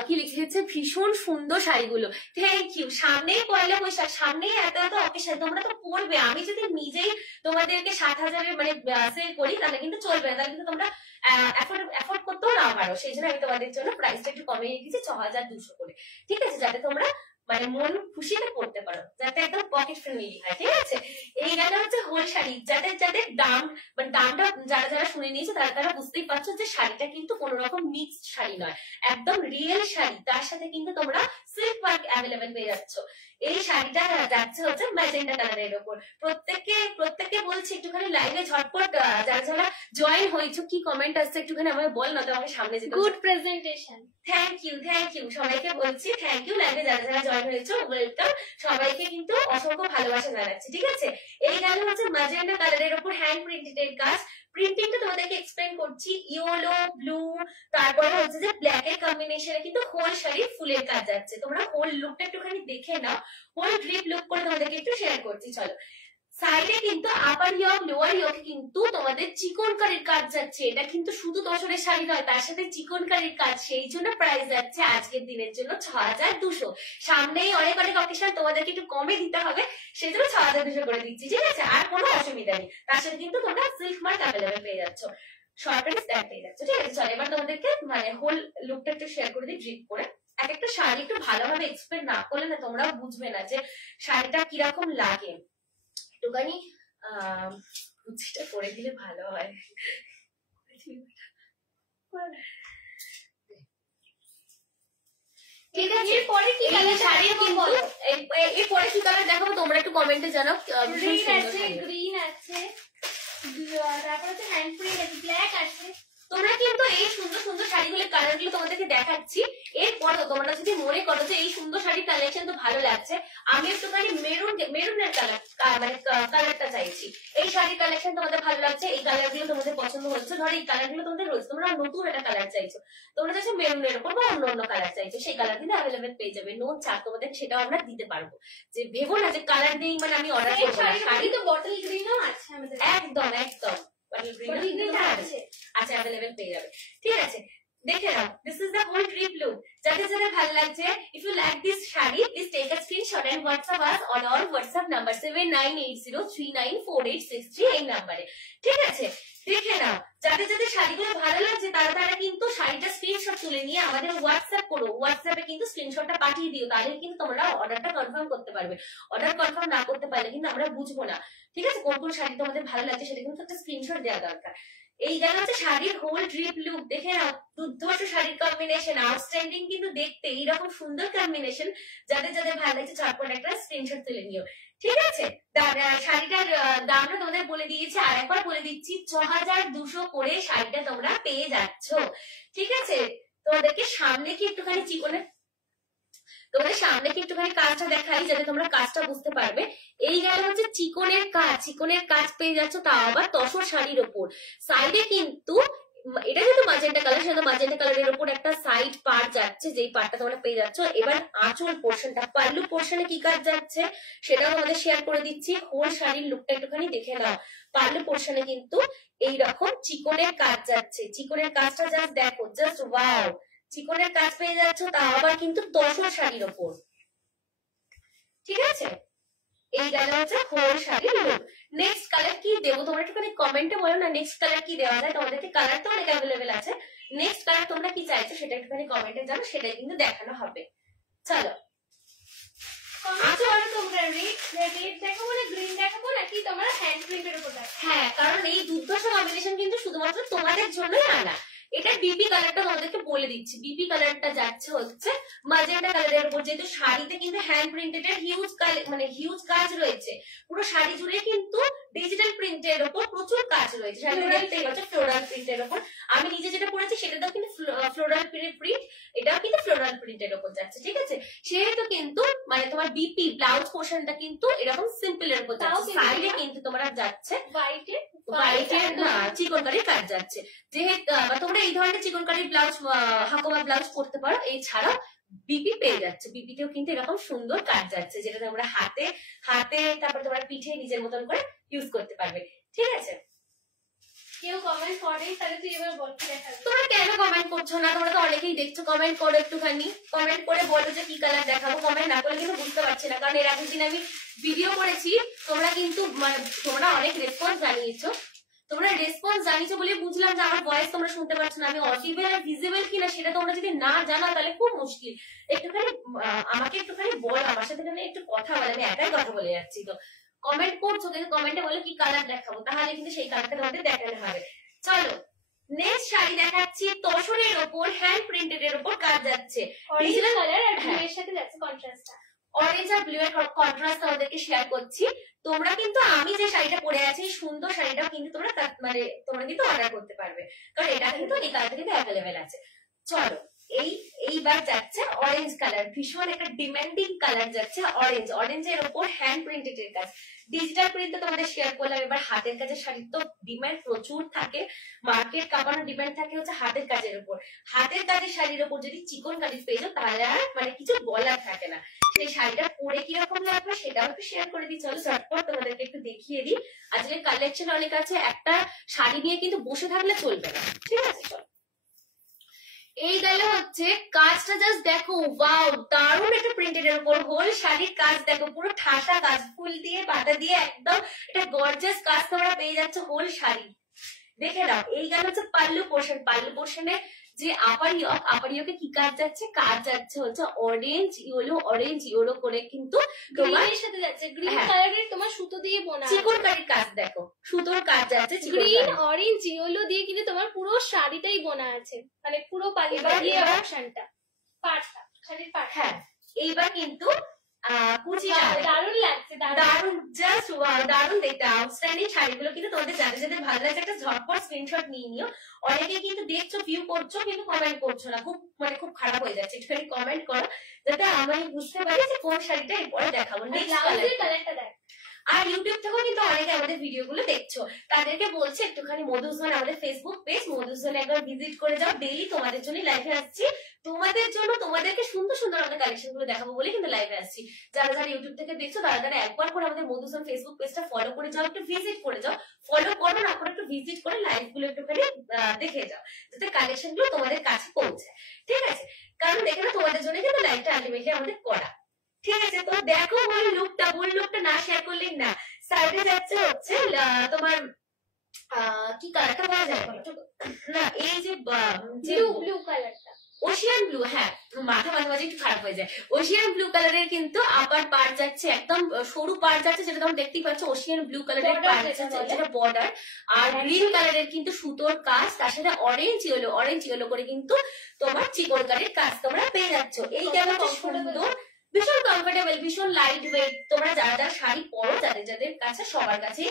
কি লিখেছে, ভীষণ সুন্দর শাড়িগুলো। Thank you. সামনেই পয়লা বৈশাখ, সামনেই এত এত অকেশন, তোমরা তো পড়বে। আমি যদি নিজেই তোমাদেরকে 7,000-এর মানে সেল করি তাহলে কিন্তু চলবে না, তাহলে কিন্তু তোমরা এফোর্ড করতেও না পারো। সেই জন্য আমি তোমাদের জন্য প্রাইসটা একটু কমিয়ে রেখেছি 6,200 করে। ঠিক আছে, যাতে তোমরা মানে মন খুশিতে পড়তে পারো, যাতে একদম পকেট ফ্রেন্ডলি হয়। ঠিক আছে, এই গেল হচ্ছে হোল শাড়ি। যাদের যাদের দাম মানে দামটা যারা যারা শুনে নিয়েছে তারা তারা বুঝতেই পারছো যে শাড়িটা কিন্তু কোন রকম মিক্সড শাড়ি নয়, একদম রিয়েল শাড়ি, তার সাথে কিন্তু তোমরা সিল্ক ওয়ার্ক অ্যাভেলেবেল পেয়ে যাচ্ছ। এই শাড়িটা যাচ্ছে হচ্ছে ম্যাজেন্ডা কালারের উপর। প্রত্যেককে বলছি একটুখানি লাইভে ঝটপট যারা যারা জয়েন হয়েছো, কি কমেন্ট আসছে একটুখানি আমাকে বল, না তো আমাকে সামনে যেতে। Good presentation. থ্যাংক ইউ সবাইকে বলছি থ্যাংক ইউ। লাইভে যারা যারা জয়েন হয়েছো ওয়েলকাম, সবাইকে কিন্তু অসংখ্য ভালোবাসা জানাচ্ছি। ঠিক আছে, এই গেল হচ্ছে ম্যাজেন্ডা কালারের উপর হ্যান্ড প্রিন্টেড এর কাজ। প্রিন্টিংটা তোমাদেরকে এক্সপ্লেন করছি, ইয়েলো ব্লু তারপরে হচ্ছে যে ব্ল্যাক এর কম্বিনেশনে কিন্তু হোল শাড়ির ফুলের কাজ যাচ্ছে। তোমরা হোল লুকটা একটুখানি দেখে নাও, হোল ড্রিপ লুক করে তোমাদেরকে একটু শেয়ার করছি। চলো, সাইডে কিন্তু আপার ইয়ক লোয়ার ইয়ক কিন্তু তোমাদের চিকনকারির কাজ যাচ্ছে। এটা কিন্তু শুধু তসরের শাড়ি নয়, তার সাথে চিকনকারির কাজ, সেই জন্য প্রাইস যাচ্ছে আজকের দিনের জন্য 6,200। সামনেই অনেক অনেক অকেশন, তোমাদেরকে একটু কমে দিতে হবে, সেই জন্য 6,200 করে দিচ্ছি। ঠিক আছে, আর কোনো অসুবিধা নেই। তার সাথে কিন্তু তোমরা সিল্ক মার্ক অ্যাভেলেবেল পেয়ে যাচ্ছ, সরকারি স্ট্যাম্প পেয়ে যাচ্ছ। ঠিক আছে, চলো এবার তোমাদেরকে মানে হোল লুকটা একটু শেয়ার করে দিই ড্রিপ করে। এক একটা শাড়ি একটু ভালোভাবে এক্সপ্লেন না করলে না তোমরাও বুঝবে না যে শাড়িটা কিরকম লাগে। একটুখানি কুচিটা করে দিলে ভালো হয়। ঠিক আছে, এরপরে কি কালার শাড়ি কিন্তু এরপরে কি কালার দেখাবো তোমরা একটু কমেন্টে জানাও। গ্রিন আছে, গ্রিন আছে, তারপর হচ্ছে হ্যান্ড প্রিন্ট আছে, ব্ল্যাক আছে। তোমরা কিন্তু এই সুন্দর সুন্দর শাড়িগুলোর কালার গুলো তোমাদেরকে দেখাচ্ছি। এরপরও তোমরা যদি মনে করো যে এই সুন্দর শাড়ির কালেকশন তো ভালো লাগছে, আমি একটুখানি মানে কালারটা চাইছি। এই শাড়ির কালেকশন তোমাদের ভালো লাগছে, এই কালার গুলো তোমাদের পছন্দ হচ্ছে, ধরো এই কালার গুলো তোমাদের রয়েছে, তোমরা নতুন একটা কালার চাইছো, তোমরা চাইছো মেরুনের উপর বা অন্য অন্য কালার চাইছো, সেই কালার কিন্তু অ্যাভেলেবেল পেয়ে যাবে। নো চাপ, তোমাদের সেটাও আমরা দিতে পারবো। যে ভেবো না যে কালার নেই মানে আমি অর্ডার করবো না। শাড়ি তো বটল গ্রিনও আছে আমাদের, একদম একদম বটল গ্রিন আছে, আচ্ছা অ্যাভেলেবেল পেয়ে যাবে। ঠিক আছে, দেখে নাও, this is the whole trip look. যাদের যাদের ভালো লাগছে, if you like this sari, please take a screenshot and WhatsApp us on our WhatsApp number 7980394863 এই নাম্বারে। ঠিক আছে, দেখে নাও, যাদের যাদের শাড়িগুলো ভালো লাগছে তারা তারা কিন্তু শাড়িটা স্ক্রিনশট তুলে নিয়ে আমাদের হোয়াটসঅ্যাপ করো, হোয়াটসঅ্যাপে কিন্তু স্ক্রিনশটটা পাঠিয়ে দিও, তাহলে কিন্তু তোমরা অর্ডারটা কনফার্ম করতে পারবে। অর্ডার কনফার্ম না করতে পারলে কিন্তু আমরা বুঝবো না। ঠিক আছে, কোন কোন শাড়ি তোমাদের ভালো লাগছে সেটা কিন্তু একটা স্ক্রিনশট দেওয়া দরকার। এই গেল হচ্ছে শাড়ির হোল ড্রিপ লুক। দেখে নাও, দুর্ধর্ষ শাড়ির কম্বিনেশন, আউটস্ট্যান্ডিং কিন্তু দেখতে এইরকম সুন্দর কম্বিনেশন। যাদের যাদের ভালো লাগছে চটপট একটা স্ক্রিনশট তুলে নিও। ঠিক আছে, শাড়িটার দামটা তোমাদের বলে দিয়েছি, আর একবার বলে দিচ্ছি, 6200 করে শাড়িটা তোমরা পেয়ে যাচ্ছ। ঠিক আছে, তোমাদেরকে সামনে কি একটুখানি তোমাদের সামনে কি একটুখানি কাজটা দেখাই যাতে তোমরা কাজটা বুঝতে পারবে। এই গেল হচ্ছে চিকনের কাজ, চিকনের কাজ পেয়ে যাচ্ছ, তাও আবার তসর শাড়ির ওপর। সাইডে কিন্তু এটা যেহেতু ম্যাজেন্টা কালার, সেটা ম্যাজেন্টা কালারের উপর একটা সাইড পার্ট যাচ্ছে, যেই পার্টটা তোমরা পেয়ে যাচ্ছ। এবার আঁচল পোর্শনটা, পাল্লু পোর্শনে কি কাজ যাচ্ছে সেটাও তোমাদের শেয়ার করে দিচ্ছি। হোল শাড়ির লুকটা একটুখানি দেখে নাও। পাল্লু পোর্শনে কিন্তু এইরকম চিকনের কাজ যাচ্ছে, চিকনের কাজটা জাস্ট দেখো, জাস্ট ওয়াও, চিকনের কাজ পেয়ে যাচ্ছ, তা আবার কিন্তু তসর শাড়ির ওপর। ঠিক আছে, এই গেল হচ্ছে হোল শাড়ির লুক। নেক্সট কালার কি দেবো তোমরা একটুখানি কমেন্টে বলো না, নেক্সট কালার কি দেওয়া যায়। তোমাদেরকে কালার তো অনেক অ্যাভেলেবেল আছে, নেক্সট কালার তোমরা কি চাইছো সেটা একটুখানি কমেন্টে জানো, সেটাই কিন্তু দেখানো হবে। চলো তোমরা রেড দেখো মানে গ্রিন দেখাবো নাকি তোমরা হ্যান্ড প্রিন্টের উপর দেখো? হ্যাঁ, কারণ এই দুর্ধর্ষ কম্বিনেশন কিন্তু শুধুমাত্র তোমাদের জন্যই আনা। এটা বিপি কালারটা তোমাদেরকে বলে দিচ্ছি, বিপি কালারটা যাচ্ছে হচ্ছে ম্যাজেন্টা কালারের উপর, যেহেতু শাড়িতে কিন্তু হ্যান্ড প্রিন্টেড এর হিউজ কাজ রয়েছে, পুরো শাড়ি জুড়ে কিন্তু ডিজিটাল প্রিন্টের উপর প্রচুর কাজ রয়েছে। ফ্লোরাল প্রিন্টের উপর, আমি নিজে যেটা পড়েছি সেটাতেও কিন্তু ফ্লোরাল প্রিন্ট, এটাও কিন্তু ফ্লোরাল প্রিন্টের উপর যাচ্ছে। ঠিক আছে, সেহেতু কিন্তু মানে তোমার বিপি ব্লাউজ পোর্শনটা কিন্তু এরকম সিম্পল এর উপর যাচ্ছে, সাইডে কিন্তু তোমরা যাচ্ছে হোয়াইটের না চিকনকারির কাজ যাচ্ছে। যেহেতু তোমরা এই ধরনের চিকনকারি ব্লাউজ, হাকোমা ব্লাউজ পরতে পারো। এছাড়াও বিপি পেয়ে যাচ্ছে, বিপিতেও কিন্তু এরকম সুন্দর কাজ যাচ্ছে, যেটা তোমরা হাতে তারপর তোমরা পিঠে নিজের মতন করে ইউজ করতে পারবে। ঠিক আছে, কেউ কমেন্ট করে, তাহলে তুই এবার বল কি দেখাবি। তোমরা কেন কমেন্ট করছো না? তোমরা তো অনেকেই দেখছো, কমেন্ট করো একটুখানি, কমেন্ট করে বলো যে কি কালার দেখাবো। কমেন্ট না করলে কিন্তু বুঝতে পারছি না, কারণ এর আগের দিন আমি ভিডিও করেছি, তোমরা কিন্তু তোমরা অনেক রেসপন্স জানিয়েছো বলে বুঝলাম যে আমার ভয়েস তোমরা শুনতে পাচ্ছ না। আমি অডিবল আর ভিজিবল কিনা সেটা তোমরা যদি না জানো তাহলে খুব মুশকিল। একটুখানি আমাকে একটুখানি বলো, আমার সাথে একটু কথা বলে, আমি একাই কথা বলে যাচ্ছি। তো কমেন্ট করছো, কিন্তু কমেন্টে বলো কি কালার দেখাবো, তাহলে কিন্তু সেই কালারটা তোমাদের দেখানো হবে। চলো নেক্সট শাড়ি দেখাচ্ছি, তসরের ওপর হ্যান্ড প্রিন্টেড এর উপর কাজ যাচ্ছে, অরেঞ্জ কালার আর ব্লু এর সাথে যাচ্ছে কন্ট্রাস্টটা। অরেঞ্জ আর ব্লু এর কন্ট্রাস্ট তোমাদেরকে শেয়ার করছি। তোমরা কিন্তু আমি যে শাড়িটা পরে আছি সুন্দর শাড়িটাও কিন্তু তোমরা তোমরা কিন্তু অর্ডার করতে পারবে, কারণ এটা কিন্তু এই কালারটা কিন্তু অ্যাভেলেবেল আছে। চলো এইবার যাচ্ছে অরেঞ্জ কালার, ভীষণ একটা ডিমান্ডিং কালার যাচ্ছে অরেঞ্জ। অরেঞ্জের ওপর হ্যান্ড প্রিন্টেড এর কাজ, ডিজিটাল প্রিন্ট তো তোমাদের শেয়ার করলাম। এবার হাতের কাজের শাড়ির তো ডিমান্ড প্রচুর থাকে, মার্কেট কাঁপানো ডিমান্ড থাকে হচ্ছে হাতের কাজের উপর। হাতের কাজের শাড়ির উপর যদি চিকন কালিজ পেয়ে যাও তাহলে আর মানে কিছু বলার থাকে না। সেই শাড়িটা পরে কিরকম লাগবে সেটাও একটু শেয়ার করে দিই। চলো ঝটপট তোমাদেরকে একটু দেখিয়ে দিই। আজকে কালেকশন অনেক আছে, একটা শাড়ি নিয়ে কিন্তু বসে থাকলে চলবে না। ঠিক আছে, চলো এই গেল হচ্ছে কাজটা, জাস্ট দেখো, ওয়াও, দারুণ একটা প্রিন্টেড এর উপর হোল শাড়ির কাজ দেখো, পুরো ঠাসা কাজ, ফুল দিয়ে পাতা দিয়ে একদম এটা গর্জিয়াস কাজ তোমরা পেয়ে যাচ্ছ হোল শাড়ি। দেখে নাও, এই গেল হচ্ছে পাল্লু পোর্শন। পাল্লু পোর্শনে যে আপার ইয়োকে কি কাজ যাচ্ছে, কাজ যাচ্ছে হচ্ছে অরেঞ্জ ইয়েলো করে কিন্তু গ্রিনের সাথে যাচ্ছে, গ্রিন কালারের তোমার সুতো দিয়ে বোনা চিকনকারির কাজ দেখো, সুতোর কাজ যাচ্ছে গ্রিন অরেঞ্জ ইয়েলো দিয়ে কিন্তু তোমার পুরো শাড়িটাই বোনা আছে, মানে পুরো পালিটা দিয়ে অপশনটা পাটটা শাড়ির পাট। হ্যাঁ, এইবার কিন্তু দারুণ লাগছে, দারুণ, জাস্ট দারুণ দেখতে। আউটস্ট্যান্ডিং শাড়িগুলো কিন্তু তোমাদের যাদের যাদের ভালো লাগছে একটা ঝটপট স্ক্রিনশট নিয়ে নিও। অনেকে কিন্তু দেখছো, ভিউ করছো, কিন্তু কমেন্ট করছো না, খুব খারাপ হয়ে যাচ্ছে। একটুখানি কমেন্ট করো যাতে আমি বুঝতে পারি যে কোন শাড়িটা এরপরে দেখাবো। ব্লাউজের কালারটা দেখ, আর ইউটিউব থেকেও কিন্তু অনেকে আমাদের ভিডিও গুলো দেখছো, তাদেরকে বলছি একটুখানি মধুসূদন আমাদের ফেসবুক পেজ মধুসূদন একবার ভিজিট করে যাও। ডেইলি তোমাদের জন্য লাইভে আসছি, তোমাদের জন্য তোমাদেরকে সুন্দর সুন্দর আমাদের কালেকশন গুলো দেখাবো বলে কিন্তু লাইভে আসছি। যারা যারা ইউটিউব থেকে দেখছো তারা একবার করে আমাদের মধুসূদন ফেসবুক পেজটা ফলো করে যাও, একটু ভিজিট করে যাও। ফলো করো না করে একটু ভিজিট করে লাইভ গুলো একটুখানি দেখে যাও, যাতে কালেকশন গুলো তোমাদের কাছে পৌঁছায়। ঠিক আছে, কারণ দেখে না তোমাদের জন্য কিন্তু লাইভটা আলটিমেটলি আমাদের করা। ঠিক আছে, তো দেখো ওই লুকটা না শেয়ার করলেই না। সাইডে যাচ্ছে হচ্ছে তোমার কি কালারটা বলা যায় না, এই যে ব্লু কালারটা ওশিয়ান ব্লু, হ্যাঁ মাথা মাঝে মাঝে একটু খারাপ হয়ে যায়। ওশিয়ান ব্লু কালারের কিন্তু আপার পার্ট যাচ্ছে, একদম সরু পার্ট যাচ্ছে, যেটা তোমরা দেখতেই পাচ্ছ। ওশিয়ান ব্লু কালারের পার্ট যাচ্ছে, যেটা বর্ডার। আর গ্রিন কালারের কিন্তু সুতোর কাজ, তার সাথে অরেঞ্জ ইয়েলো করে কিন্তু তোমার চিকনকারির কাজ তোমরা পেয়ে যাচ্ছ। এই যেমন সুন্দর, ভীষণ কমফোর্টেবল, ভীষণ লাইট ওয়েট। তোমরা যারা যারা শাড়ি পরো, যাদের কাছে সবার কাছে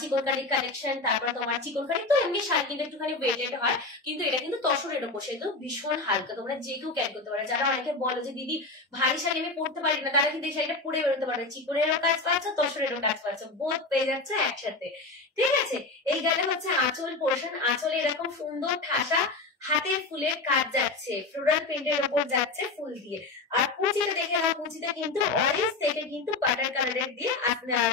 চিকনকারির কালেকশন, তারপর তোমার চিকনকারি তো এমনি শাড়ি কিন্তু একটুখানি ওয়েটেড হয়, কিন্তু এটা কিন্তু তসরের উপর, সেহেতু ভীষণ হালকা, তোমরা যে কেউ ক্যারি করতে পারো। যারা অনেকে বলো যে দিদি ভারী শাড়ি আমি পরতে পারি না, তারা কিন্তু এই শাড়িটা পরে বেরোতে পারবে। চিকনেরও কাজ পাচ্ছ, তসরেরও কাজ পাচ্ছ, বোধ পেয়ে যাচ্ছে একসাথে। ঠিক আছে, এই গেলে হচ্ছে আঁচল পোর্শন। আঁচলে এরকম সুন্দর ঠাসা হাতের ফুলের কাজ যাচ্ছে, ফ্লোরাল প্রিন্টের উপর যাচ্ছে ফুল দিয়ে। আর কুচিটা দেখে নাও, কুচিটা কিন্তু অরেঞ্জ থেকে কিন্তু বাটার কালারের দিয়ে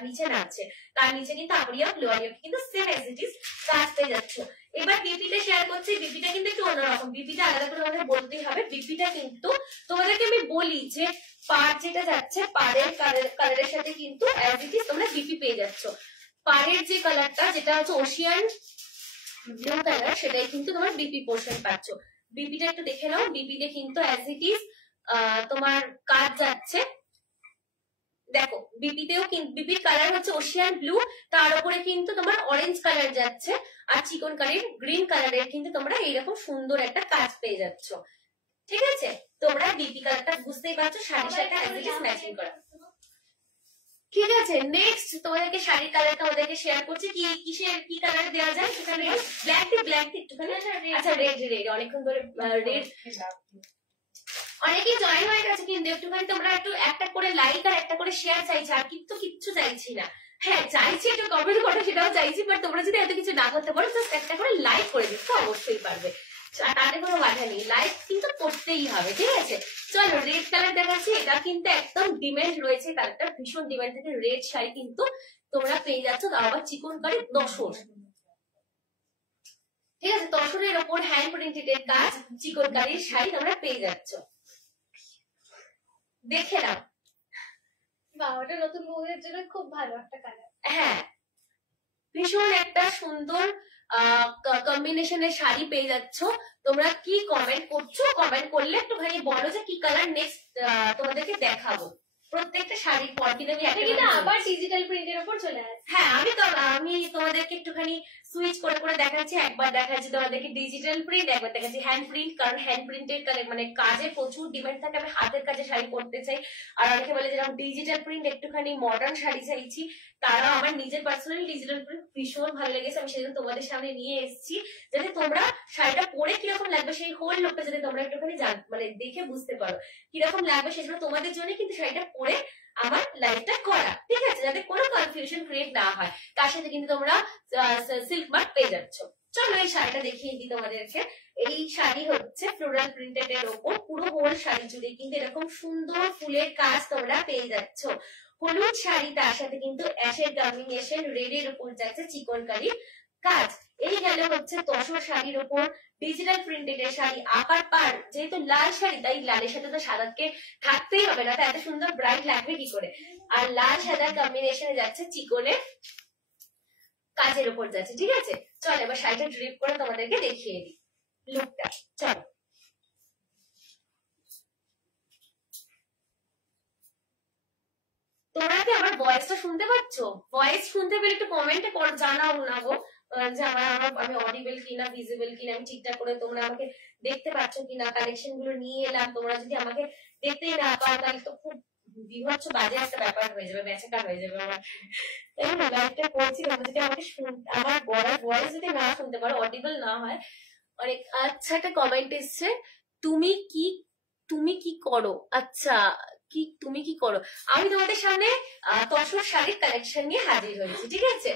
নিচে নাচছে, তার নিচে কিন্তু আপরিয়া লোয়ারিয়া কিন্তু সেম এজ ইট ইজ কাজ পেয়ে যাচ্ছে। এবার বিপিটা শেয়ার করছি। বিপিটা কিন্তু একটু অন্যরকম, বিপিটা আলাদা করে আমাদের বলতেই হবে। বিপিটা কিন্তু তোমাদেরকে আমি বলি যে পাড় যেটা যাচ্ছে, পাড়ের কালারের সাথে কিন্তু এজ ইট ইজ তোমরা বিপি পেয়ে যাচ্ছ। পাড়ের যে কালারটা যেটা হচ্ছে ওশিয়ান ব্লু কালার, সেটাই কিন্তু তোমার বিপি পোর্শন পাচ্ছ। বিপিটা একটু দেখে নাও, বিপিতে কিন্তু অ্যাজ ইট ইজ তোমার কাজ যাচ্ছে। দেখো বিপিতেও বিপির কালার হচ্ছে ওশিয়ান ব্লু, তার উপরে কিন্তু তোমার অরেঞ্জ কালার যাচ্ছে, আর চিকনকারির গ্রিন কালারের কিন্তু তোমরা এইরকম সুন্দর একটা কাজ পেয়ে যাচ্ছ। ঠিক আছে, তোমরা বিপি কালারটা বুঝতেই পারছো, শাড়ির সাথে অ্যাজ ইট ইজ ম্যাচিং করা। ঠিক আছে, নেক্সট তোমাদেরকে শাড়ির কালারটা ওদেরকে শেয়ার করছি। কি কালার দেওয়া যায় সেখানে ব্ল্যাক একটুখানি। আচ্ছা রেড অনেকক্ষণ ধরে রেড অনেকেই জয়েন হয়ে গেছে, কিন্তু একটুখানি তোমরা একটা করে লাইক আর একটা করে শেয়ার চাইছি, আর কিন্তু কিচ্ছু চাইছি না। হ্যাঁ চাইছি একটু কমেন্ট করো, সেটাও চাইছি, বাট তোমরা যদি এত কিছু না করতে পারো জাস্ট একটা করে লাইক করে দিতে অবশ্যই পারবে, তাতে কোনো বাধা নেই, লাইক কিন্তু করতেই হবে। ঠিক আছে, চলো রেড কালার দেখাচ্ছি। এটা কিন্তু একদম ডিমান্ড রয়েছে, কালারটা ভীষণ ডিমান্ড থেকে। রেড শাড়ি কিন্তু তোমরা পেয়ে যাচ্ছ, তাও আবার চিকনকারি তসর। ঠিক আছে, তসরের ওপর হ্যান্ড প্রিন্টেড কাজ, চিকনকারির শাড়ি তোমরা পেয়ে যাচ্ছ। দেখে নাও, ওটা নতুন বউদের জন্য খুব ভালো একটা কালার। হ্যাঁ ভীষণ একটা সুন্দর কম্বিনেশনের শাড়ি পেয়ে যাচ্ছ। তোমরা কি কমেন্ট করছো, কমেন্ট করলে একটুখানি বলো যে কি কালার নেক্সট তোমাদেরকে দেখাবো। প্রত্যেকটা শাড়ির পর কিন্তু আমি আবার ডিজিটাল প্রিন্টের উপর চলে আসছে। হ্যাঁ আমি তোমাদেরকে একটুখানি সুইচ করে করে দেখাচ্ছি। একবার দেখাচ্ছি তোমাদেরকে ডিজিটাল প্রিন্ট, একবার দেখাচ্ছি হ্যান্ড প্রিন্ট, কারণ হ্যান্ড প্রিন্টের মানে কাজে প্রচুর ডিমান্ড থাকে। আমি হাতের কাজে শাড়ি পরতে চাই, আর অনেকে বলে যেরকম ডিজিটাল প্রিন্ট একটুখানি মডার্ন শাড়ি চাইছি, তারা আমার নিজের পার্সোনালি ডিজিটাল প্রিন্ট ভীষণ ভালো লেগেছে। আমি সেজন্য তোমাদের সামনে নিয়ে এসেছি, যাতে তোমরা শাড়িটা পরে কিরকম লাগবে সেই হোল লোকটা যাতে তোমরা একটুখানি মানে দেখে বুঝতে পারো কিরকম লাগবে। সেজন্য তোমাদের জন্য কিন্তু শাড়িটা পরে আমার লাইফটা করা। ঠিক আছে, যাতে কোনো কনফিউশন ক্রিয়েট না হয়। তার সাথে কিন্তু তোমরা সিল্ক মার্ক পেয়ে যাচ্ছ। চলো এই শাড়িটা দেখিয়ে দিই তোমাদেরকে। এই শাড়ি হচ্ছে ফ্লোরাল প্রিন্টেড এর ওপর, পুরো হোল শাড়ি জুড়ে কিন্তু এরকম সুন্দর ফুলের কাজ তোমরা পেয়ে যাচ্ছ। হলুদ শাড়ি, তার সাথে কিন্তু অ্যাশের কম্বিনেশন, রেড এর উপর যাচ্ছে চিকনকারি কাজ। এই গেল হচ্ছে তসর শাড়ির উপর ডিজিটাল প্রিন্টেড এর শাড়ি। আপার পার যেহেতু লাল শাড়ি, তাই লালের সাথে তো সাদাকে থাকতেই হবে, না এত সুন্দর ব্রাইট লাগবে কি করে। আর লাল সাদার কম্বিনেশনে যাচ্ছে চিকনের কাজের উপর যাচ্ছে। ঠিক আছে, চল এবার শাড়িটা ড্রিপ করে তোমাদেরকে দেখিয়ে দিই লুকটা। চলো তোমরা কি আমার ভয়েসটা শুনতে পাচ্ছ? ভয়েস শুনতে পেলে একটু কমেন্টে জানাও না গো, যে আমি অডিবল কিনা, ভিজিবল কিনা, আমি ঠিকঠাক করে তোমরা আমাকে দেখতে পাচ্ছ কিনা। কালেকশন গুলো নিয়ে এলাম, তোমরা যদি আমাকে দেখতেই না পাও তাহলে তো খুব বিভৎস বাজে একটা ব্যাপার হয়ে যাবে, বেচাকার হয়ে যাবে আমার। তাই না, লাইভটা করছি, তোমরা যদি আমাকে আমার বলার ভয়েস যদি না শুনতে পারো, অডিবল না হয়। অনেক আচ্ছা একটা কমেন্ট এসছে, তুমি কি করো? আচ্ছা কি তুমি কি করো? আমি তোমাদের সামনে তসর শাড়ির কালেকশন নিয়ে হাজির হয়েছি, ঠিক আছে?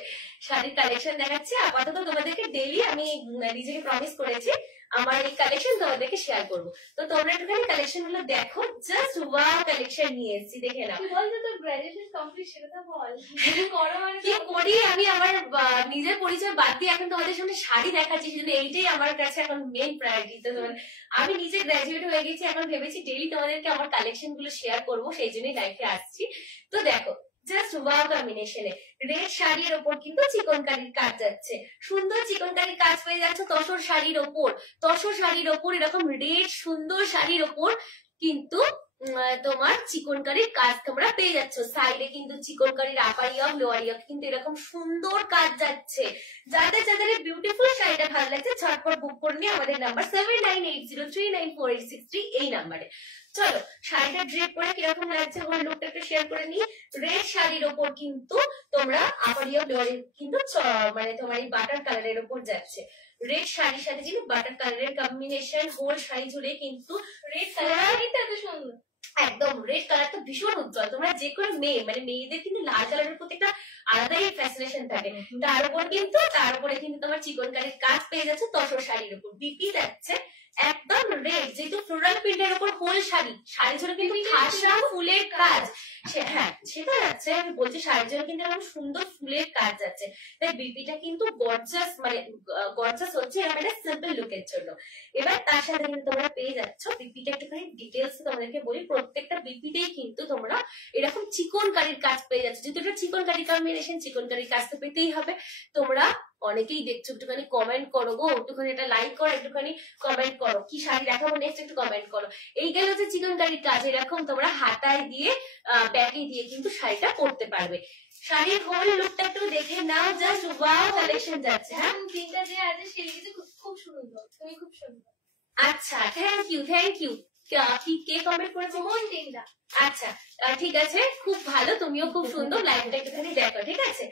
শাড়ির কালেকশন দেখাচ্ছি। আপাতত তোমাদেরকে ডেইলি আমি নিজেকে প্রমিস করেছি আমার এই কালেকশন তোমাদেরকে শেয়ার করবো। তো তোমরা একটুখানি কালেকশন গুলো দেখো, জাস্ট ওয়াও কালেকশন নিয়ে এসেছি, দেখে নাও। তুই বল তো তোর গ্র্যাজুয়েশন কমপ্লিট সেটা তো বল। কি করো আর কি করি আমি আমার নিজের পরিচয় বাদ দিয়ে এখন তোমাদের সামনে শাড়ি দেখাচ্ছি, সেজন্য এইটাই আমার কাছে এখন মেইন প্রায়োরিটি। তো আমি নিজে গ্র্যাজুয়েট হয়ে গেছি, এখন ভেবেছি ডেইলি তোমাদেরকে আমার কালেকশন গুলো শেয়ার করবো, সেই জন্যই লাইফে আসছি। তো দেখো জাস্ট ওয়াও কম্বিনেশনে রেড শাড়ির ওপর কিন্তু চিকনকারির কাজ যাচ্ছে, সুন্দর চিকনকারির কাজ পেয়ে যাচ্ছে তসর শাড়ির ওপর। তসর শাড়ির ওপর এরকম রেড সুন্দর শাড়ির ওপর কিন্তু তোমার চিকনকারির কাজ তোমরা পেয়ে যাচ্ছ। সাইডে কিন্তু চিকনকারির আপার ইয়ক লোয়ার ইয়ক কিন্তু এরকম সুন্দর কাজ যাচ্ছে। যাদের যাদের বিউটিফুল শাড়িটা ভালো লাগছে ঝটপট বুক করে নিয়ে আমাদের নাম্বার 7980394863 এই নাম্বারে। চলো শাড়িটা ড্রেপ করে কিরকম লাগছে আমার লুকটা একটু শেয়ার করে নিই। রেড শাড়ির ওপর কিন্তু তোমরা আপার ইয়ক লোয়ার ইয়ক কিন্তু মানে তোমার এই বাটার কালারের ওপর যাচ্ছে। রেড শাড়ির সাথে কিন্তু বাটার কালারের কম্বিনেশন, হোল শাড়ি জুড়ে কিন্তু রেড কালারটা এত সুন্দর, একদম রেড কালার তো ভীষণ উজ্জ্বল। তোমরা যে কোনো মেয়ে মানে মেয়েদের কিন্তু লাল কালারের প্রতি একটা আলাদাই ফ্যাসিনেশন থাকে। তার উপরে কিন্তু তোমার চিকনকারির কাজ পেয়ে যাচ্ছে তসর শাড়ির উপর। বিপি যাচ্ছে একদম রেড, যেহেতু ফ্লোরাল প্রিন্টের উপর হোল শাড়ি, শাড়ি জন্য কিন্তু খাসা ফুলের কাজ। হ্যাঁ সেটা যাচ্ছে, আমি বলছি শাড়ির জন্য কিন্তু এরকম সুন্দর ফুলের কাজ যাচ্ছে। তাই বিপিটা কিন্তু গর্জাস, মানে গর্জাস হচ্ছে এরকম একটা সিম্পল লুকের জন্য। এবার তার সাথে কিন্তু তোমরা পেয়ে যাচ্ছ বিপিটা একটুখানি ডিটেলস তোমাদেরকে বলি। প্রত্যেকটা বিপিতেই কিন্তু তোমরা এরকম চিকনকারির কাজ পেয়ে যাচ্ছ। যেহেতু এটা চিকনকারি কম্বিনেশন, চিকনকারির কাজ তো পেতেই হবে। তোমরা অনেকেই দেখছো, একটুখানি কমেন্ট করো গো, একটুখানি এটা লাইক করো, একটুখানি কমেন্ট করো কি শাড়ি দেখাবো নেক্সট, একটু কমেন্ট করো। এই গেল হচ্ছে চিকনকারির কাজ। এরকম তোমরা হাতায় দিয়ে ব্যাগে দিয়ে কিন্তু শাড়িটা পরতে পারবে। শাড়ির হোল লুকটা একটু দেখে নাও, জাস্ট ওয়াও কালেকশন যাচ্ছে। হ্যাঁ প্রিন্টটা যে আছে সেটা কিন্তু খুব সুন্দর, তুমি খুব সুন্দর। আচ্ছা থ্যাংক ইউ কি কে কমেন্ট করেছে? মোহন টিন্ডা। আচ্ছা ঠিক আছে, খুব ভালো, তুমিও খুব সুন্দর। লাইভটা একটুখানি দেখো, ঠিক আছে?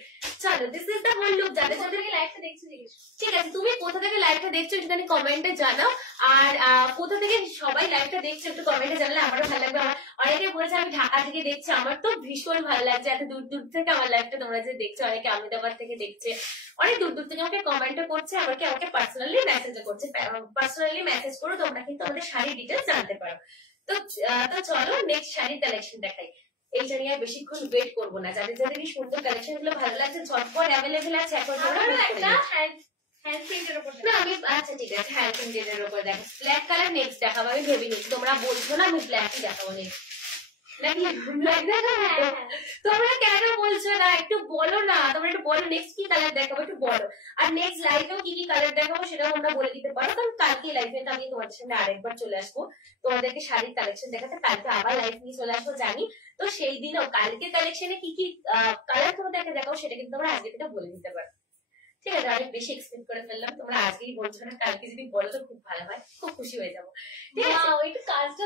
চলো this is the whole look. যাদের যাদের লাইভটা দেখছো জিজ্ঞেস, ঠিক আছে তুমি কোথা থেকে লাইভটা দেখছো একটুখানি কমেন্টে জানাও। আর কোথা থেকে সবাই লাইভটা দেখছো একটু কমেন্টে জানালে আমারও ভালো লাগবে। অনেকে বলেছে আমি ঢাকা থেকে দেখছি, আমার তো ভীষণ ভালো লাগছে এত দূর দূর থেকে আমার লাইভটা তোমরা যে দেখছো। অনেকে আহমেদাবাদ থেকে দেখছে, অনেক দূর দূর থেকে আমাকে কমেন্টও করছে, আমাকে পার্সোনালি মেসেজও করছে। পার্সোনালি মেসেজ করো, তোমরা কিন্তু আমাদের শাড়ির ডিটেলস জানতে পারো। তো চলো নেক্সট শাড়ির কালেকশন দেখাই। এইটা নিয়ে বেশিক্ষণ ওয়েট করবো না। যাদের যাদের এই সুন্দর কালেকশন গুলো ভালো লাগছে ঝটপট অ্যাভেলেবেল আছে এখন। না আমি আচ্ছা ঠিক আছে হ্যান্ড প্রিন্টেড উপর দেখো ব্ল্যাক কালার নেক্সট দেখাবো। আমি ভেবে নিচ্ছি তোমরা বলছো না আমি ব্ল্যাকই দেখাবো নেক্সট, নাকি ব্ল্যাক দেখাবো? তোমরা কেন বলছো না একটু বলো না, তোমরা একটু বলো নেক্সট কি কালার দেখাবো একটু বলো। আর নেক্সট লাইভেও কি কি কালার দেখাবো সেটাও তোমরা বলে দিতে পারো, কারণ কালকে লাইভে আমি তোমাদের সামনে আরেকবার চলে আসবো তোমাদেরকে শাড়ির কালেকশন দেখাতে। কালকে আবার লাইভ নিয়ে চলে আসবো জানি। তো সেই দিনও কালকে কালেকশনে কি কি কালার তোমাদেরকে দেখাবো সেটা কিন্তু তোমরা আজকে থেকে বলে দিতে পারো, ঠিক আছে? অনেক বেশি এক্সপেক্ট করে ফেললাম, তোমরা আজকেই বলছো না, কালকে যদি বলো তো খুব ভালো হয়, খুব খুশি হয়ে যাবো। ঠিক আছে একটু কাজটা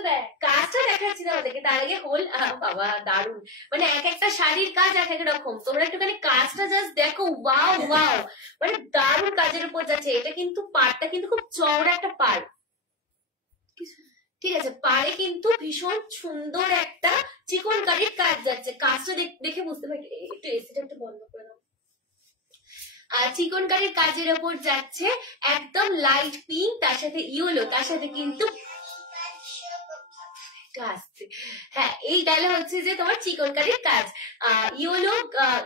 দেখাচ্ছি তোমাদেরকে। তার আগে হোল বাবা দারুন, মানে এক একটা শাড়ির কাজ এক এক রকম। তোমরা একটুখানি কাজটা জাস্ট দেখো, ওয়াও ওয়াও, মানে দারুন কাজের উপর যাচ্ছে। এটা কিন্তু পাড়টা কিন্তু খুব চওড়া একটা পাড়, ঠিক আছে? পাড়ে কিন্তু ভীষণ সুন্দর একটা চিকনকারির কাজ যাচ্ছে। কাজটা দেখে বুঝতে পারি। একটু এসিটা একটু বন্ধ করে দাও। চিকনকারির কাজের ওপর যাচ্ছে একদম লাইট পিঙ্ক, তার সাথে ইয়েলো, তার সাথে কিন্তু হ্যাঁ এই গেল হচ্ছে যে তোমার চিকনকারির কাজ।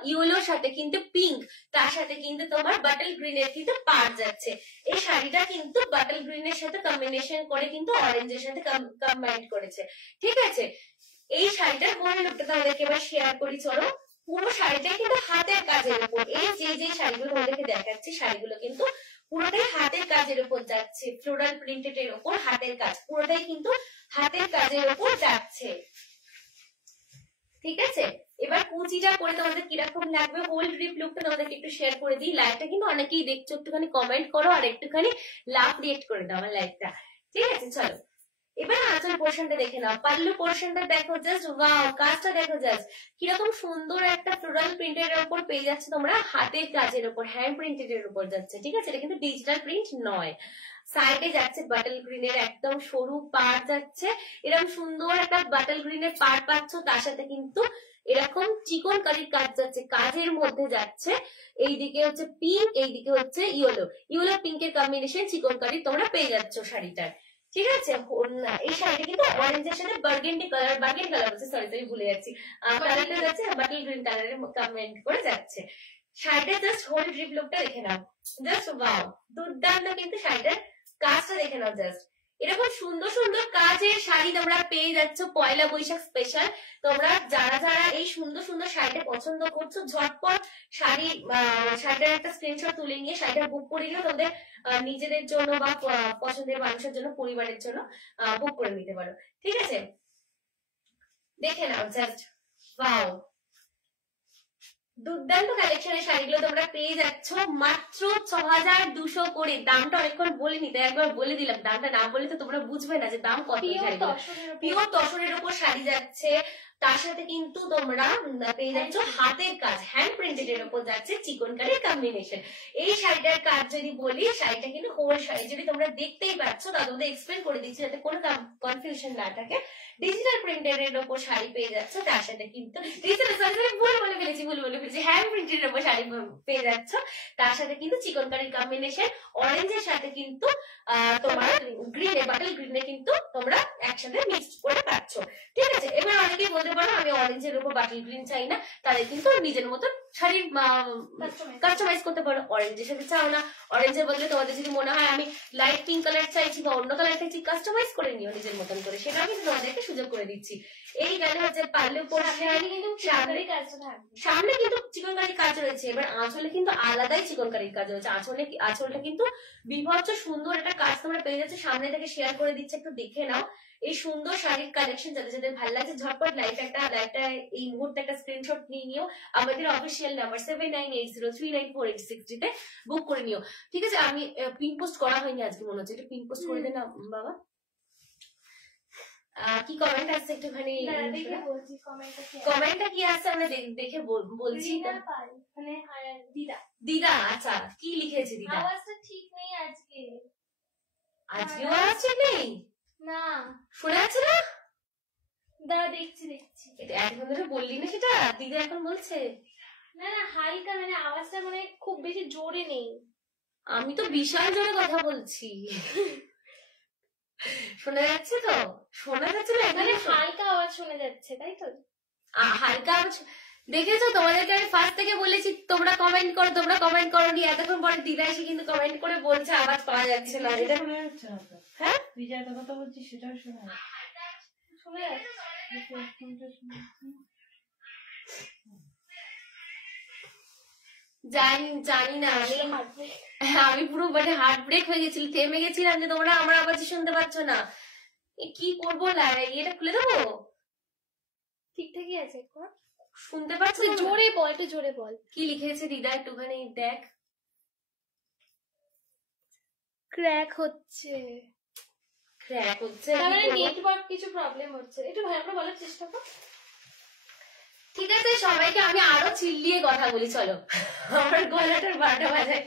ইয়েলোর সাথে কিন্তু পিঙ্ক, তার সাথে কিন্তু তোমার বাটল গ্রিনের কিন্তু পার যাচ্ছে। এই শাড়িটা কিন্তু বাটল গ্রিনের সাথে কম্বিনেশন করে কিন্তু অরেঞ্জের সাথে কম্বাইন্ড করেছে, ঠিক আছে? এই শাড়িটার কোন লুকটা তোমাদেরকে এবার শেয়ার করি চলো। পুরো শাড়িটা কিন্তু হাতের কাজের উপর। এই যে শাড়িগুলো তোমাদেরকে দেখাচ্ছি শাড়িগুলো কিন্তু পুরোটাই হাতের কাজের উপর যাচ্ছে। ফ্লোরাল প্রিন্টেড এর উপর হাতের কাজ, পুরোটাই কিন্তু হাতের কাজের উপর যাচ্ছে, ঠিক আছে? এবার কুচিটা করে তোমাদের কিরকম লাগবে হোল রিপ লুকটা তোমাদেরকে একটু শেয়ার করে দিই। লাইভটা কিন্তু অনেকেই দেখছো, একটুখানি কমেন্ট করো আর একটুখানি লাভ রিয়েক্ট করে দাও আমার লাইভটা, ঠিক আছে? চলো এবার আঁচল পোর্শনটা দেখে নাও। পাল্লু পোর্শনটা দেখো, জাস্ট ওয়াও কাজটা দেখো, জাস্ট কিরকম সুন্দর একটা ফ্লোরাল প্রিন্টের উপর পেয়ে যাচ্ছে তোমরা হাতের কাজের উপর, হ্যান্ড প্রিন্টেড এর উপর যাচ্ছে, ঠিক আছে? এটা কিন্তু ডিজিটাল প্রিন্ট নয়। সাইডে যাচ্ছে বাটল গ্রিনের একদম সরু পাড় যাচ্ছে, এরকম সুন্দর একটা বাটল গ্রিনের পাড় পাচ্ছ, তার সাথে কিন্তু এরকম চিকন কারির কাজ যাচ্ছে, কাজের মধ্যে যাচ্ছে এইদিকে হচ্ছে পিঙ্ক, এইদিকে হচ্ছে ইয়েলো, ইয়েলো পিঙ্কের কম্বিনেশন চিকন কারি তোমরা পেয়ে যাচ্ছ শাড়িটার। ঠিক আছে, এই শাড়িটা কিন্তু অরেঞ্জের সাথে বার্গেন্ডি কালার হচ্ছে, সরি ভুলে যাচ্ছি, কালারটা যাচ্ছে বাটল গ্রিন কালারের কমেন্ট করে যাচ্ছে। শাড়িটা জাস্ট হোল ড্রিপ লুকটা দেখে নাও, জাস্ট ওয়াও, দুর্দান্ত কিন্তু শাড়িটার কাজটা দেখে নাও জাস্ট। এরকম সুন্দর সুন্দর কাজের শাড়ি তোমরা পেয়ে যাচ্ছ পয়লা বৈশাখ স্পেশাল। তোমরা যারা যারা এই সুন্দর সুন্দর শাড়িটা পছন্দ করছো, ঝটপট শাড়িটার একটা স্ক্রিনশট তুলে নিয়ে শাড়িটা বুক করে নিও, তোমাদের নিজেদের জন্য বা পছন্দের মানুষের জন্য, পরিবারের জন্য বুক করে নিতে পারো। ঠিক আছে, দেখে নাও জাস্ট ওয়াও, দুর্দান্ত কালেকশনের শাড়িগুলো তোমরা পেয়ে যাচ্ছ মাত্র 6200 করে। দামটা অনেকক্ষণ বলিনি, তাই একবার বলে দিলাম, দামটা না বলে তো তোমরা বুঝবে না যে দাম কত। পিওর তসরের উপর শাড়ি যাচ্ছে, তার সাথে কিন্তু তোমরা পেয়ে যাচ্ছ হাতের কাজ, হ্যান্ড প্রিন্টেড এর উপর যাচ্ছে চিকন কারির কম্বিনেশন। এই শাড়িটার কাজ যদি বলি, শাড়িটা কিন্তু হোল শাড়ি, যদি তোমরা দেখতেই পাচ্ছ তা তোমাদের এক্সপ্লেন করে দিচ্ছি যাতে কোনো কনফিউশন না থাকে। ডিজিটাল প্রিন্টেড এর উপর শাড়ি পেয়ে যাচ্ছ, তার সাথে কিন্তু ভুল বলে ফেলেছি, হ্যান্ড প্রিন্টেড এর উপর শাড়ি পেয়ে যাচ্ছ, তার সাথে কিন্তু চিকন কারির কম্বিনেশন, অরেঞ্জের সাথে কিন্তু তোমার গ্রিনে, বাটল গ্রিনে কিন্তু তোমরা একসাথে মিক্সড করে পাচ্ছ। ঠিক আছে, এবার অনেকেই বলতে পারো আমি অরেঞ্জের উপর বাটল গ্রিন চাই না, তাদের কিন্তু নিজের মতো শাড়ি কাস্টমাইজ করতে পারো। অরেঞ্জের সাথে চাও না, অরেঞ্জের বদলে তোমাদের যদি মনে হয় আমি লাইট পিঙ্ক কালার চাইছি বা অন্য কালার চাইছি, কাস্টমাইজ করে নিও নিজের মতন করে, সেটা আমি তোমাদেরকে সুযোগ করে দিচ্ছি। এই গেলে হচ্ছে পারলে সামনে কিন্তু চিকন কারির কাজ রয়েছে, এবার আঁচলে কিন্তু আলাদাই চিকন কারির কাজ রয়েছে। আঁচলটা কিন্তু বিভৎস সুন্দর একটা কাজ তোমরা পেয়ে যাচ্ছে, সামনে থেকে শেয়ার করে দিচ্ছে, একটু দেখে নাও এই সুন্দর শাড়ির কালেকশন। যাদের যাদের ভালো লাগছে ঝটপট লাইভটা এই মুহূর্তে একটা স্ক্রিনশট নিয়ে নিও, আমাদের অফিসিয়াল নাম্বার 7980394860 তে বুক করে নিও। ঠিক আছে, আমি পিন পোস্ট করা হয়নি আজকে, মনে হচ্ছে এটা পিন পোস্ট করে দেন না বাবা। কি কমেন্ট আসছে একটুখানি কমেন্টটা কি আসছে আমরা দেখে বলছি। দিদা, আচ্ছা কি লিখেছে দিদা? আওয়াজটা ঠিক নেই আজকে, আজকেও আওয়াজ ঠিক নেই না শোনা যাচ্ছে না? দাঁড়া দেখছি এটা এখন ধরে বললি না সেটা, দিদা এখন বলছে না হালকা, মানে আওয়াজটা মানে খুব বেশি জোরে নেই। আমি তো বিশাল জোরে কথা বলছি, শোনা যাচ্ছে তো? শোনা যাচ্ছে না, মানে হালকা আওয়াজ শোনা যাচ্ছে, তাই তো? হালকা আওয়াজ দেখেছো? তোমাদেরকে আমি ফার্স্ট থেকে বলেছি তোমরা কমেন্ট করো, তোমরা কমেন্ট করো নি, এতক্ষণ পরে দিদা এসে কিন্তু কমেন্ট করে বলছে আওয়াজ পাওয়া যাচ্ছে না। এটা শোনা যাচ্ছে না তো? হ্যাঁ, বিজয় কথা বলছি সেটাও শোনা যাচ্ছে। জানি না, আমি পুরো মানে হার্ট ব্রেক হয়ে গেছিল, থেমে গেছিলাম যে তোমরা আমার আওয়াজ শুনতে পাচ্ছ না। কি করবো, এটা খুলে দেবো? ঠিকঠাকই আছে, শুনতে পাচ্ছ? জোরে বল, একটু জোরে বল। কি লিখেছে দিদা একটুখানি দেখ। ক্র্যাক হচ্ছে, তার মানে নেটওয়ার্ক কিছু প্রবলেম হচ্ছে, একটু ভালো করে বলার চেষ্টা কর। ঠিক আছে, সবাইকে আমি আরো চিল্লিয়ে কথা বলি, চলো আমার গলাটার 12টা বাজায়।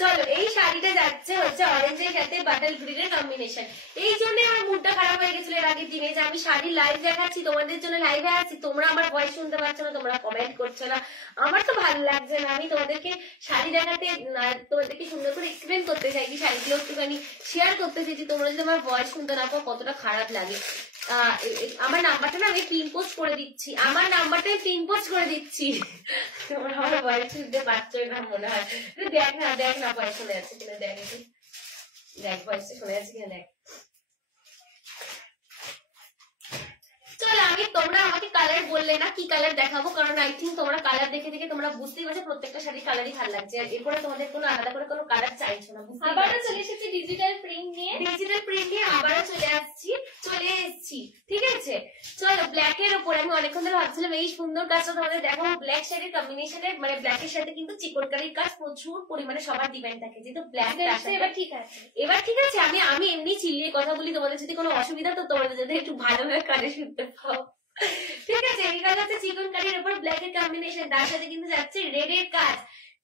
চলো, এই শাড়িটা যাচ্ছে হচ্ছে অরেঞ্জের সাথে বাটল গ্রিনের কম্বিনেশন। এই জন্য আমার মুডটা খারাপ হয়ে গেছিল এর আগের দিনে, যে আমি শাড়ি লাইভ দেখাচ্ছি, তোমাদের জন্য লাইভে আসছি, তোমরা আমার ভয়েস শুনতে পাচ্ছ না, তোমরা কমেন্ট করছো না, আমার তো ভালো লাগছে না। আমি তোমাদেরকে শাড়ি দেখাতে, তোমাদেরকে সুন্দর করে এক্সপ্লেন করতে চাইছি, শাড়িগুলো একটুখানি শেয়ার করতে চাইছি, তোমরা যদি আমার ভয়েস শুনতে না পাও কতটা খারাপ লাগে। আমার নাম্বারটা না আমি পিন পোস্ট করে দিচ্ছি, তোমরা আমার ভয়েস শুনতে পারছো না মনে হয়। দেখ না ভয়েস শোনা যাচ্ছে কিনা, দেখ ভয়েসটা শোনা যাচ্ছে কিনা দেখ। চলো, তোমরা আমাকে কালার বললে না কি কালার দেখাবো, কারণ আই থিঙ্ক তোমরা কালার দেখে দেখে তোমরা বুঝতেই পারছো প্রত্যেকটা শাড়ি কালারই ভালো লাগছে, আর এরপরে তোমাদের কোনো আলাদা করে কোনো কালার চাইছো না। আবারও চলে এসেছি ডিজিটাল প্রিন্ট নিয়ে, আবারও চলে এসেছি। ঠিক আছে, চলো ব্ল্যাক এর উপরে আমি অনেকক্ষণ ধরে ভাবছিলাম এই সুন্দর কাজটা তোমাদের দেখাবো। ব্ল্যাক শাড়ির কম্বিনেশনের, মানে ব্ল্যাকের সাথে কিন্তু চিকন কারির কাজ প্রচুর পরিমাণে সবার ডিমান্ড থাকে, যেহেতু ব্ল্যাক। এবার ঠিক আছে, আমি এমনি চিল্লিয়ে কথা বলি, তোমাদের যদি কোনো অসুবিধা তো তোমাদের যদি একটু ভালোভাবে কানে শুনতে পাও। ঠিক আছে, এই কাজ হচ্ছে চিকন কারির উপর ব্ল্যাক এর কম্বিনেশন, তার সাথে কিন্তু যাচ্ছে রেড এর কাজ।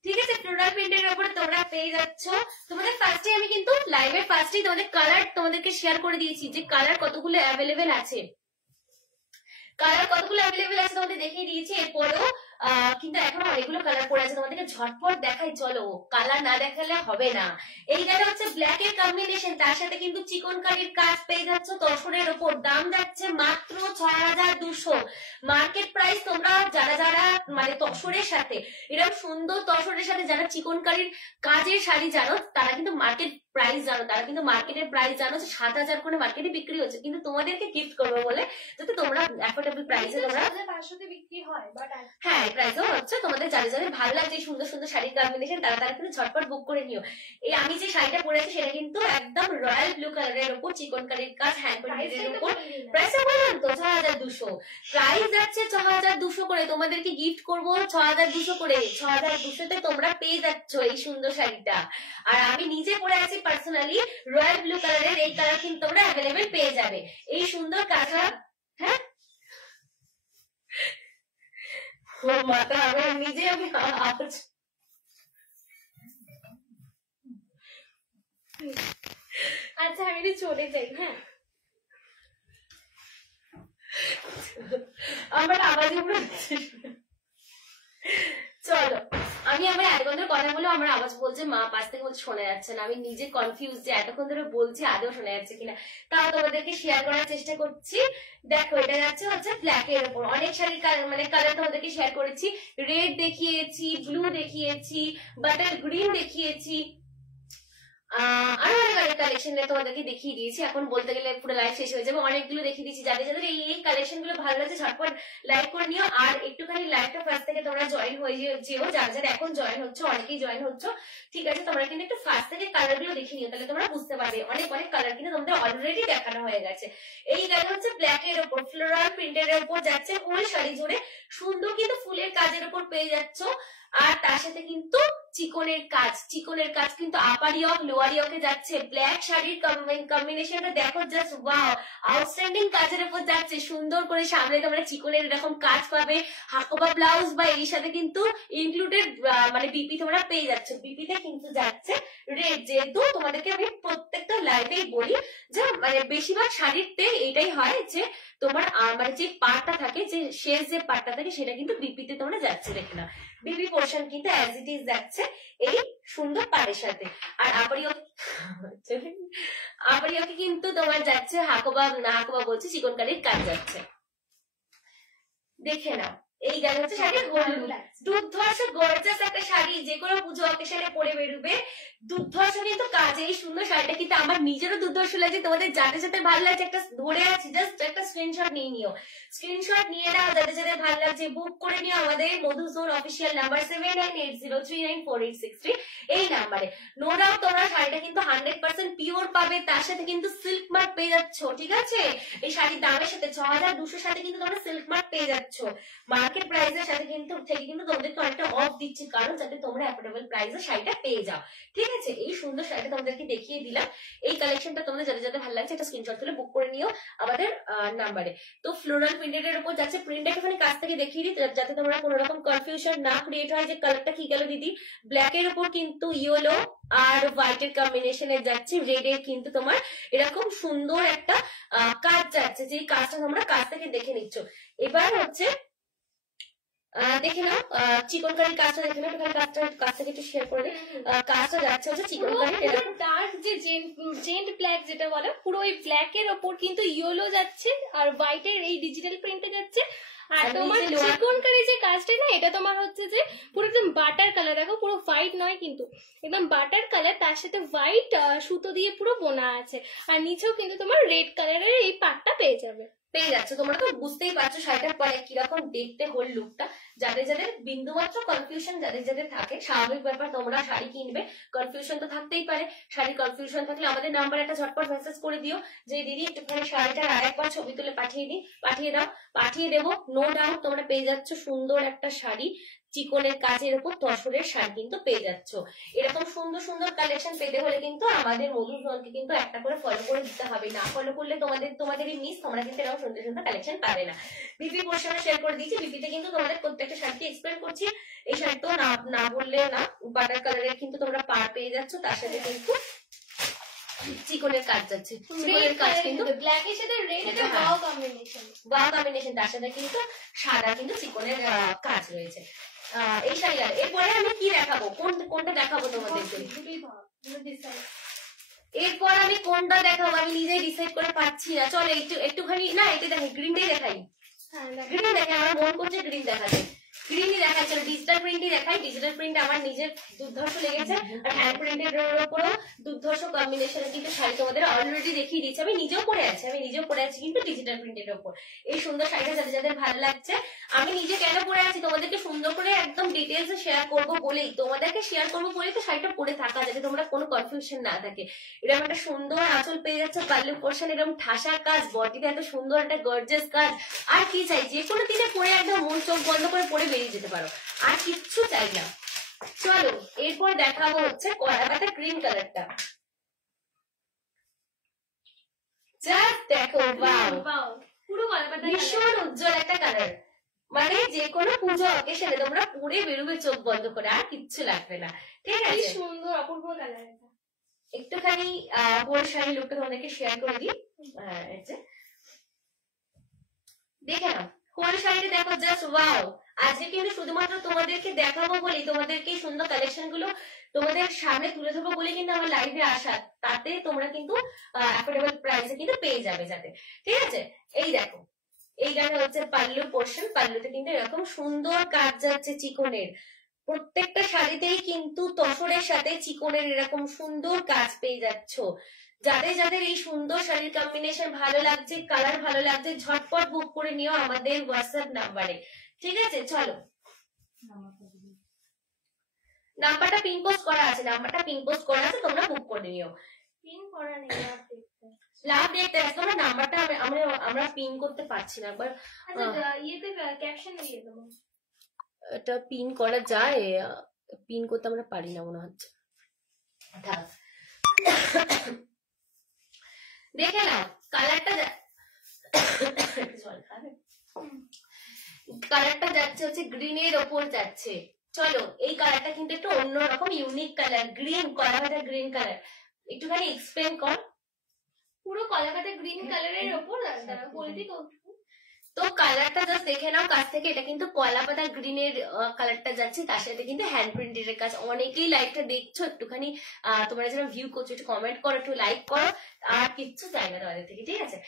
ঠিক আছে, ফ্লোরাল প্রিন্টের উপরে তোমরা পেয়ে যাচ্ছ। তোমাদের ফার্স্টে আমি কিন্তু লাইভের ফার্স্টেই তোমাদের কালার তোমাদেরকে শেয়ার করে দিয়েছি যে কালার কতগুলো অ্যাভেলেবেল আছে, তোমাদের দেখিয়ে দিয়েছি। এরপরেও কিন্তু এখনো অনেকগুলো কালার পড়ে আছে, তোমাদেরকে ঝটপট দেখাই, চলো, কালার না দেখালে হবে না। এই গেলে হচ্ছে ব্ল্যাক এর কম্বিনেশন, তার সাথে কিন্তু চিকনকারির কাজ পেয়ে যাচ্ছ তসরের উপর। দাম যাচ্ছে মাত্র 6200। মার্কেট প্রাইস তোমরা যারা যারা মানে তসরের সাথে এরকম সুন্দর তসরের সাথে যারা চিকনকারির কাজের শাড়ি জানো, তারা কিন্তু মার্কেট প্রাইস জানো, তারা কিন্তু মার্কেটের প্রাইস জানো যে 7000 করে মার্কেটে বিক্রি হচ্ছে, কিন্তু তোমাদেরকে গিফট করবো বলে যাতে তোমরা অ্যাফোর্ডেবল প্রাইসে তোমরা 500 বিক্রি হয়, বাট হ্যাঁ প্রাইসও হচ্ছে। তোমাদের যাদের যাদের ভালো লাগছে সুন্দর সুন্দর শাড়ির কম্বিনেশন, তারা তারা কিন্তু ঝটপট বুক করে নিও। এই আমি যে শাড়িটা পরেছি সেটা কিন্তু একদম রয়্যাল ব্লু কালারের উপর চিকনকারির কাজ, হ্যান্ড পেইন্টের উপর। প্রাইস বললাম তো 6200, প্রাইস যাচ্ছে 6200 করে। তোমাদেরকে গিফট করবো 6200 করে। 6200 তে তোমরা পেয়ে যাচ্ছ এই সুন্দর শাড়িটা। আর আমি নিজে পরে আছি পার্সোনালি রয়্যাল ব্লু কালারের, এই কালার কিন্তু তোমরা অ্যাভেলেবেল পেয়ে যাবে। এই সুন্দর কাঁথা, হ্যাঁ মাথা আমার নিজে আমি আচ্ছা আমি চলে যাই। হ্যাঁ আমার আওয়াজ চলো, আমি আমার এতক্ষণ ধরে কথা বলে আমার আওয়াজ বলছে মা পাশ থেকে বলছে শোনা যাচ্ছে না। আমি নিজে কনফিউজ যে এতক্ষণ ধরে বলছি আদৌ শোনা যাচ্ছে কিনা, তাও তোমাদেরকে শেয়ার করার চেষ্টা করছি। দেখো এটা যাচ্ছে হচ্ছে ব্ল্যাক এর উপর। অনেক শাড়ির মানে কালার তোমাদেরকে শেয়ার করেছি, রেড দেখিয়েছি, ব্লু দেখিয়েছি, বাটার গ্রিন দেখিয়েছি, আরো অনেক কালেকশন তোমাদেরকে দেখিয়ে দিয়েছি। এখন বলতে গেলে পুরো লাইভ শেষ হয়ে যাবে, অনেকগুলো দেখিয়ে দিয়েছি। যাদের যাদের এই কালেকশন গুলো ভালো লাগছে ঝটপট লাইক করে নিও। আর একটুখানি লাইভটা ফার্স্ট থেকে তোমরা জয়েন হয়ে যেও, যারা যারা এখন জয়েন হচ্ছে, অনেকেই জয়েন হচ্ছে, ঠিক আছে। তোমরা কিন্তু একটু ফার্স্ট থেকে কালার গুলো দেখে নিও, তাহলে তোমরা বুঝতে পারবে। অনেক অনেক কালার কিন্তু তোমাদের অলরেডি দেখানো হয়ে গেছে। এই গেল হচ্ছে ব্ল্যাক এর উপর, ফ্লোরাল প্রিন্টের উপর যাচ্ছে ফুল শাড়ি জুড়ে সুন্দর কিন্তু ফুলের কাজের উপর পেয়ে যাচ্ছ। আর তার সাথে কিন্তু চিকনের কাজ কিন্তু আপার ইয়ক লোয়ার ইয়কে যাচ্ছে। ব্ল্যাক শাড়ির কম্বিনেশনটা দেখো, জাস্ট ওয়াও, আউটস্ট্যান্ডিং কাজের উপর যাচ্ছে। সুন্দর করে সামনে তোমরা চিকনের এরকম কাজ পাবে, হাকোবা ব্লাউজ বা এর সাথে কিন্তু ইনক্লুডেড মানে বিপি তোমরা পেয়ে যাচ্ছ। বিপিতে কিন্তু যাচ্ছে রেড, যেহেতু তোমাদেরকে আমি প্রত্যেকটা লাইভেই বলি যে মানে বেশিরভাগ শাড়িতে এটাই হয় যে তোমার মানে যে পার্টটা থাকে, যে শেষ যে পার্টটা থাকে সেটা কিন্তু বিপিতে তোমরা যাচ্ছে, দেখে না বিবি পোর্শন কিন্তু অ্যাজ ইট ইজ যাচ্ছে এই সুন্দর পাড়ের সাথে। আর আপরিয়কে কিন্তু তোমার যাচ্ছে হাকোবা বলছে চিকনকারির কাজ যাচ্ছে, দেখে নাও। এই গেল হচ্ছে শাড়ি হলুদ, দুর্ধর্ষ গর্জাস একটা শাড়ি, যে কোনো পুজো অকেশনে পরে বেরোবে। দুর্ধর্ষ কিন্তু কাজ, এই সুন্দর শাড়িটা কিন্তু আমার নিজেরও দুর্ধর্ষ লাগছে। তোমাদের যাদের সাথে ভালো লাগছে একটা ধরে আছি, জাস্ট একটা স্ক্রিনশট নিয়ে নিও, স্ক্রিনশট নিয়ে নাও। যাদের যাদের ভালো লাগছে বুক করে নিও আমাদের মধুজোন অফিসিয়াল নাম্বার 7980394863 এই নাম্বারে। নো ডাউট তোমরা শাড়িটা কিন্তু 100% পিওর পাবে, তার সাথে কিন্তু সিল্ক মার্ক পেয়ে যাচ্ছ, ঠিক আছে। এই শাড়ির দামের সাথে 6200 সাথে কিন্তু তোমরা সিল্ক মার্ক পেয়ে যাচ্ছ। মার্কেট প্রাইসের সাথে কিন্তু তোমাদেরকে অনেকটা অফ দিচ্ছি, কারণ যাতে তোমরা অ্যাফোর্ডেবল প্রাইসে শাড়িটা পেয়ে যাও, ঠিক আছে। এই সুন্দর শাড়িটা তোমাদেরকে দেখিয়ে দিলাম। এই কালেকশনটা তোমাদের যাদের যাদের ভালো লাগছে একটা স্ক্রিনশট তুলে বুক করে নিও আমাদের নাম্বারে। তো ফ্লোরাল প্রিন্টের উপর যাচ্ছে, প্রিন্ট একটুখানি কাছ থেকে দেখিয়ে দিই যাতে তোমরা কোনো রকম কনফিউশন না ক্রিয়েট হয় যে কালারটা কি গেল দিদি। ব্ল্যাক এর উপর কিন্তু ইয়েলো আর হোয়াইট এর কম্বিনেশনে যাচ্ছে, রেড এর কিন্তু তোমার এরকম সুন্দর একটা কাজ যাচ্ছে, যে কাজটা তোমরা কাছ থেকে দেখে নিচ্ছ। এবার হচ্ছে দেখে নাও চিকনকারির কাজটা দেখে নাও, কাজ থেকে একটু শেয়ার করে দিই। কাজটা যাচ্ছে হচ্ছে চিকনকারি ডার্ক যে জেন্ট ব্ল্যাক যেটা বলে, পুরো ওই ব্ল্যাক এর ওপর কিন্তু ইয়েলো যাচ্ছে আর হোয়াইট এর এই ডিজিটাল প্রিন্টে যাচ্ছে। আর তোমার চিকনকারি যে কাজটা না, এটা তোমার হচ্ছে যে পুরো একদম বাটার কালার, দেখো পুরো হোয়াইট নয় কিন্তু একদম বাটার কালার, তার সাথে হোয়াইট সুতো দিয়ে পুরো বোনা আছে। আর নিচেও কিন্তু তোমার রেড কালারের এই পাটটা পেয়ে যাবে, পেয়ে যাচ্ছে। তোমরা তো বুঝতেই পারছো শাড়িটার পরে কিরকম দেখতে হোল লুকটা। যাদের যাদের বিন্দুমাত্র কনফিউশন যাদের যাদের থাকে, স্বাভাবিক ব্যাপার, তোমরা শাড়ি কিনবে, কনফিউশন তো থাকতেই পারে। শাড়ির কনফিউশন থাকলে আমাদের নাম্বার একটা ঝটপট মেসেজ করে দিও যে দিদি একটুখানি শাড়িটার আরেকবার ছবি তুলে পাঠিয়ে দাও, পাঠিয়ে দেবো। নো ডাউট তোমরা পেয়ে যাচ্ছ সুন্দর একটা শাড়ি, চিকনের কাজের উপর তসরের শাড়ি কিন্তু পেয়ে যাচ্ছ। এরকম সুন্দর সুন্দর কালেকশন পেতে হলে কিন্তু আমাদের মধুজনকে কিন্তু একটা করে ফলো করে দিতে হবে, না ফলো করলে তোমাদেরই মিস, তোমরা কিন্তু এরকম সুন্দর সুন্দর কালেকশন পাবে না। বিপি পোর্শনে শেয়ার করে দিয়েছি, বিপিতে কিন্তু তোমাদের প্রত্যেকটা শাড়িকে এক্সপ্লেন করছি। এই শাড়ি তো না না বললে না, বাটার কালারের কিন্তু তোমরা পার পেয়ে যাচ্ছ, তার সাথে কিন্তু চিকনের কাজ যাচ্ছে, চিকনের কাজ কিন্তু ব্ল্যাক এর সাথে রেড এটা ওয়াও কম্বিনেশন, ওয়াও কম্বিনেশন, তার সাথে কিন্তু সাদা কিন্তু চিকনের কাজ রয়েছে। এই শাড়িটার এরপরে আমি কি দেখাবো, কোনটা দেখাবো তোমাদেরকে? এরপর আমি কোনটা দেখাবো আমি নিজেই ডিসাইড করে পাচ্ছি না। চলো একটুখানি না এটা দেখাই, গ্রিনটাই দেখাই, গ্রিন দেখাই, আমার মন করছে গ্রিন দেখাতে, গ্রিনই দেখাই। চলো ডিজিটাল প্রিন্টই দেখাই। ডিজিটাল প্রিন্ট আমার নিজের দুর্ধর্ষ লেগেছে, আর হ্যান্ড প্রিন্টেড এর উপরও দুর্ধর্ষ কম্বিনেশনে কিন্তু শাড়ি তোমাদের অলরেডি দেখিয়ে দিয়েছি, আমি নিজেও পরে আছি কিন্তু ডিজিটাল প্রিন্টের উপর। এই সুন্দর শাড়িটা যাদের যাদের ভালো লাগছে, আমি নিজে কেন পরে আছি তোমাদেরকে সুন্দর করে একদম ডিটেলসে শেয়ার করবো বলেই, তোমাদেরকে শেয়ার করবো বলেই তো শাড়িটা পরে থাকা, যাতে তোমরা কোনো কনফিউশন না থাকে। এরকম একটা সুন্দর আঁচল পেয়ে যাচ্ছে, পাল্লু পোর্শন এরকম ঠাসা কাজ, বডিতে এত সুন্দর একটা গর্জিয়াস কাজ, আর কি চাই? যে কোনো দিনে পরে একদম মন চোখ বন্ধ করে পরে বেরিয়ে যেতে পারো, আর কিচ্ছু চাই না। চলো এরপর দেখাবো হচ্ছে কলাপাতা গ্রিন কালারটা। জাস্ট দেখো, ওয়াও, পুরো কলাপাতা ভীষণ উজ্জ্বল একটা কালার, মানে যে কোনো পুজো অকেশনে তোমরা পরে বেরোবে চোখ বন্ধ করে, আর কিচ্ছু লাগবে না। ঠিক কি আছে, সুন্দর অপূর্ব কালার এটা। একটুখানি পুরো শাড়ি লুকটা তোমাদেরকে শেয়ার করে দিই। এই যে দেখে নাও পুরো শাড়িটা, দেখো জাস্ট ওয়াও। আজকে কিন্তু শুধুমাত্র তোমাদেরকে দেখাবো বলি, তোমাদেরকে সুন্দর কালেকশন গুলো তোমাদের সামনে তুলে ধরবো বলে কিন্তু আমার লাইভে আসা, তাতে তোমরা কিন্তু অ্যাফোর্ডেবল প্রাইসে কিন্তু পেয়ে যাবে যাতে। ঠিক আছে, এই দেখো এইখানে হচ্ছে পাল্লু পোর্শন, পাল্লুতে কিন্তু এরকম সুন্দর কাজ যাচ্ছে চিকনের, প্রত্যেকটা শাড়িতেই কিন্তু তসরের সাথে চিকনের এরকম সুন্দর কাজ পেয়ে যাচ্ছ। যাদের যাদের এই সুন্দর শাড়ির কম্বিনেশন ভালো লাগছে, কালার ভালো লাগছে, ঝটপট বুক করে নিও আমাদের হোয়াটসঅ্যাপ নাম্বারে। ঠিক আছে, চলো নাম্বারটা পিন পোস্ট করা আছে, তোমরা বুক করে নিও। পিন করা নেই, লাভ দেখতে আছে, তোমরা নাম্বারটা আমরা পিন করতে পারছি না, একবার আচ্ছা ইয়েতে ক্যাপশন দিয়ে দেবো। এটা পিন করা যায়, পিন করতে আমরা পারি না মনে হচ্ছে। দেখে নাও কালারটা, কালারটা যাচ্ছে হচ্ছে গ্রিনের ওপর যাচ্ছে। চলো এই কালারটা কিন্তু একটু অন্যরকম ইউনিক কালার, গ্রিন, কলাপাতা গ্রিন কালার, একটুখানি এক্সপ্লেন কর। পুরো কলাপাতা গ্রিন কালারের ওপর বলে দিই তো কালারটা জাস্ট দেখে নাও কাছ থেকে, এটা কিন্তু কলাপাতা গ্রিনের কালারটা যাচ্ছে, তার সাথে কিন্তু হ্যান্ড প্রিন্টের কাজ। অনেকেই লাইভটা দেখছো, একটুখানি তোমরা যারা ভিউ করছো একটু কমেন্ট করো, একটু লাইক করো, আর কিচ্ছু চাই না তোমাদের থেকে। ঠিক আছে,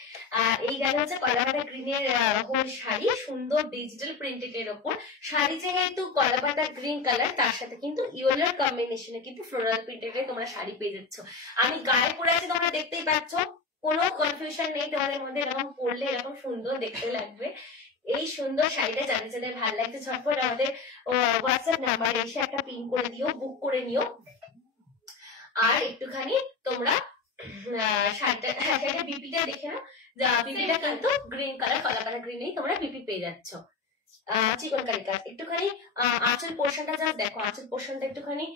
এই গান হচ্ছে কলাপাতা গ্রিনের হোল শাড়ি, সুন্দর ডিজিটাল প্রিন্টেড এর ওপর শাড়ি, যেহেতু কলাপাতা গ্রিন কালার, তার সাথে কিন্তু ইয়েলোর কম্বিনেশনে কিন্তু ফ্লোরাল প্রিন্টেড তোমরা শাড়ি পেয়ে যাচ্ছ। আমি গায়ে পরে আছি, তোমরা দেখতেই পাচ্ছ, কোনো কনফিউশন নেই তোমাদের মধ্যে, এরকম পরলে এরকম সুন্দর দেখতে লাগবে। এই সুন্দর শাড়িটা যাদের যাদের ভালো লাগছে ঝটপট আমাদের হোয়াটসঅ্যাপ নাম্বার এসে একটা পিন করে দিও, বুক করে নিও। আর একটুখানি তোমরা শাড়িটা বিপিটা দেখে নাও, বিপিটা কিন্তু গ্রিন কালার, কলাপাতা গ্রিনেই তোমরা বিপি পেয়ে যাচ্ছ। চিকনকারি কাজ, একটুখানি আঁচল পোর্শনটা যা দেখো, আঁচল পোর্শনটা একটুখানি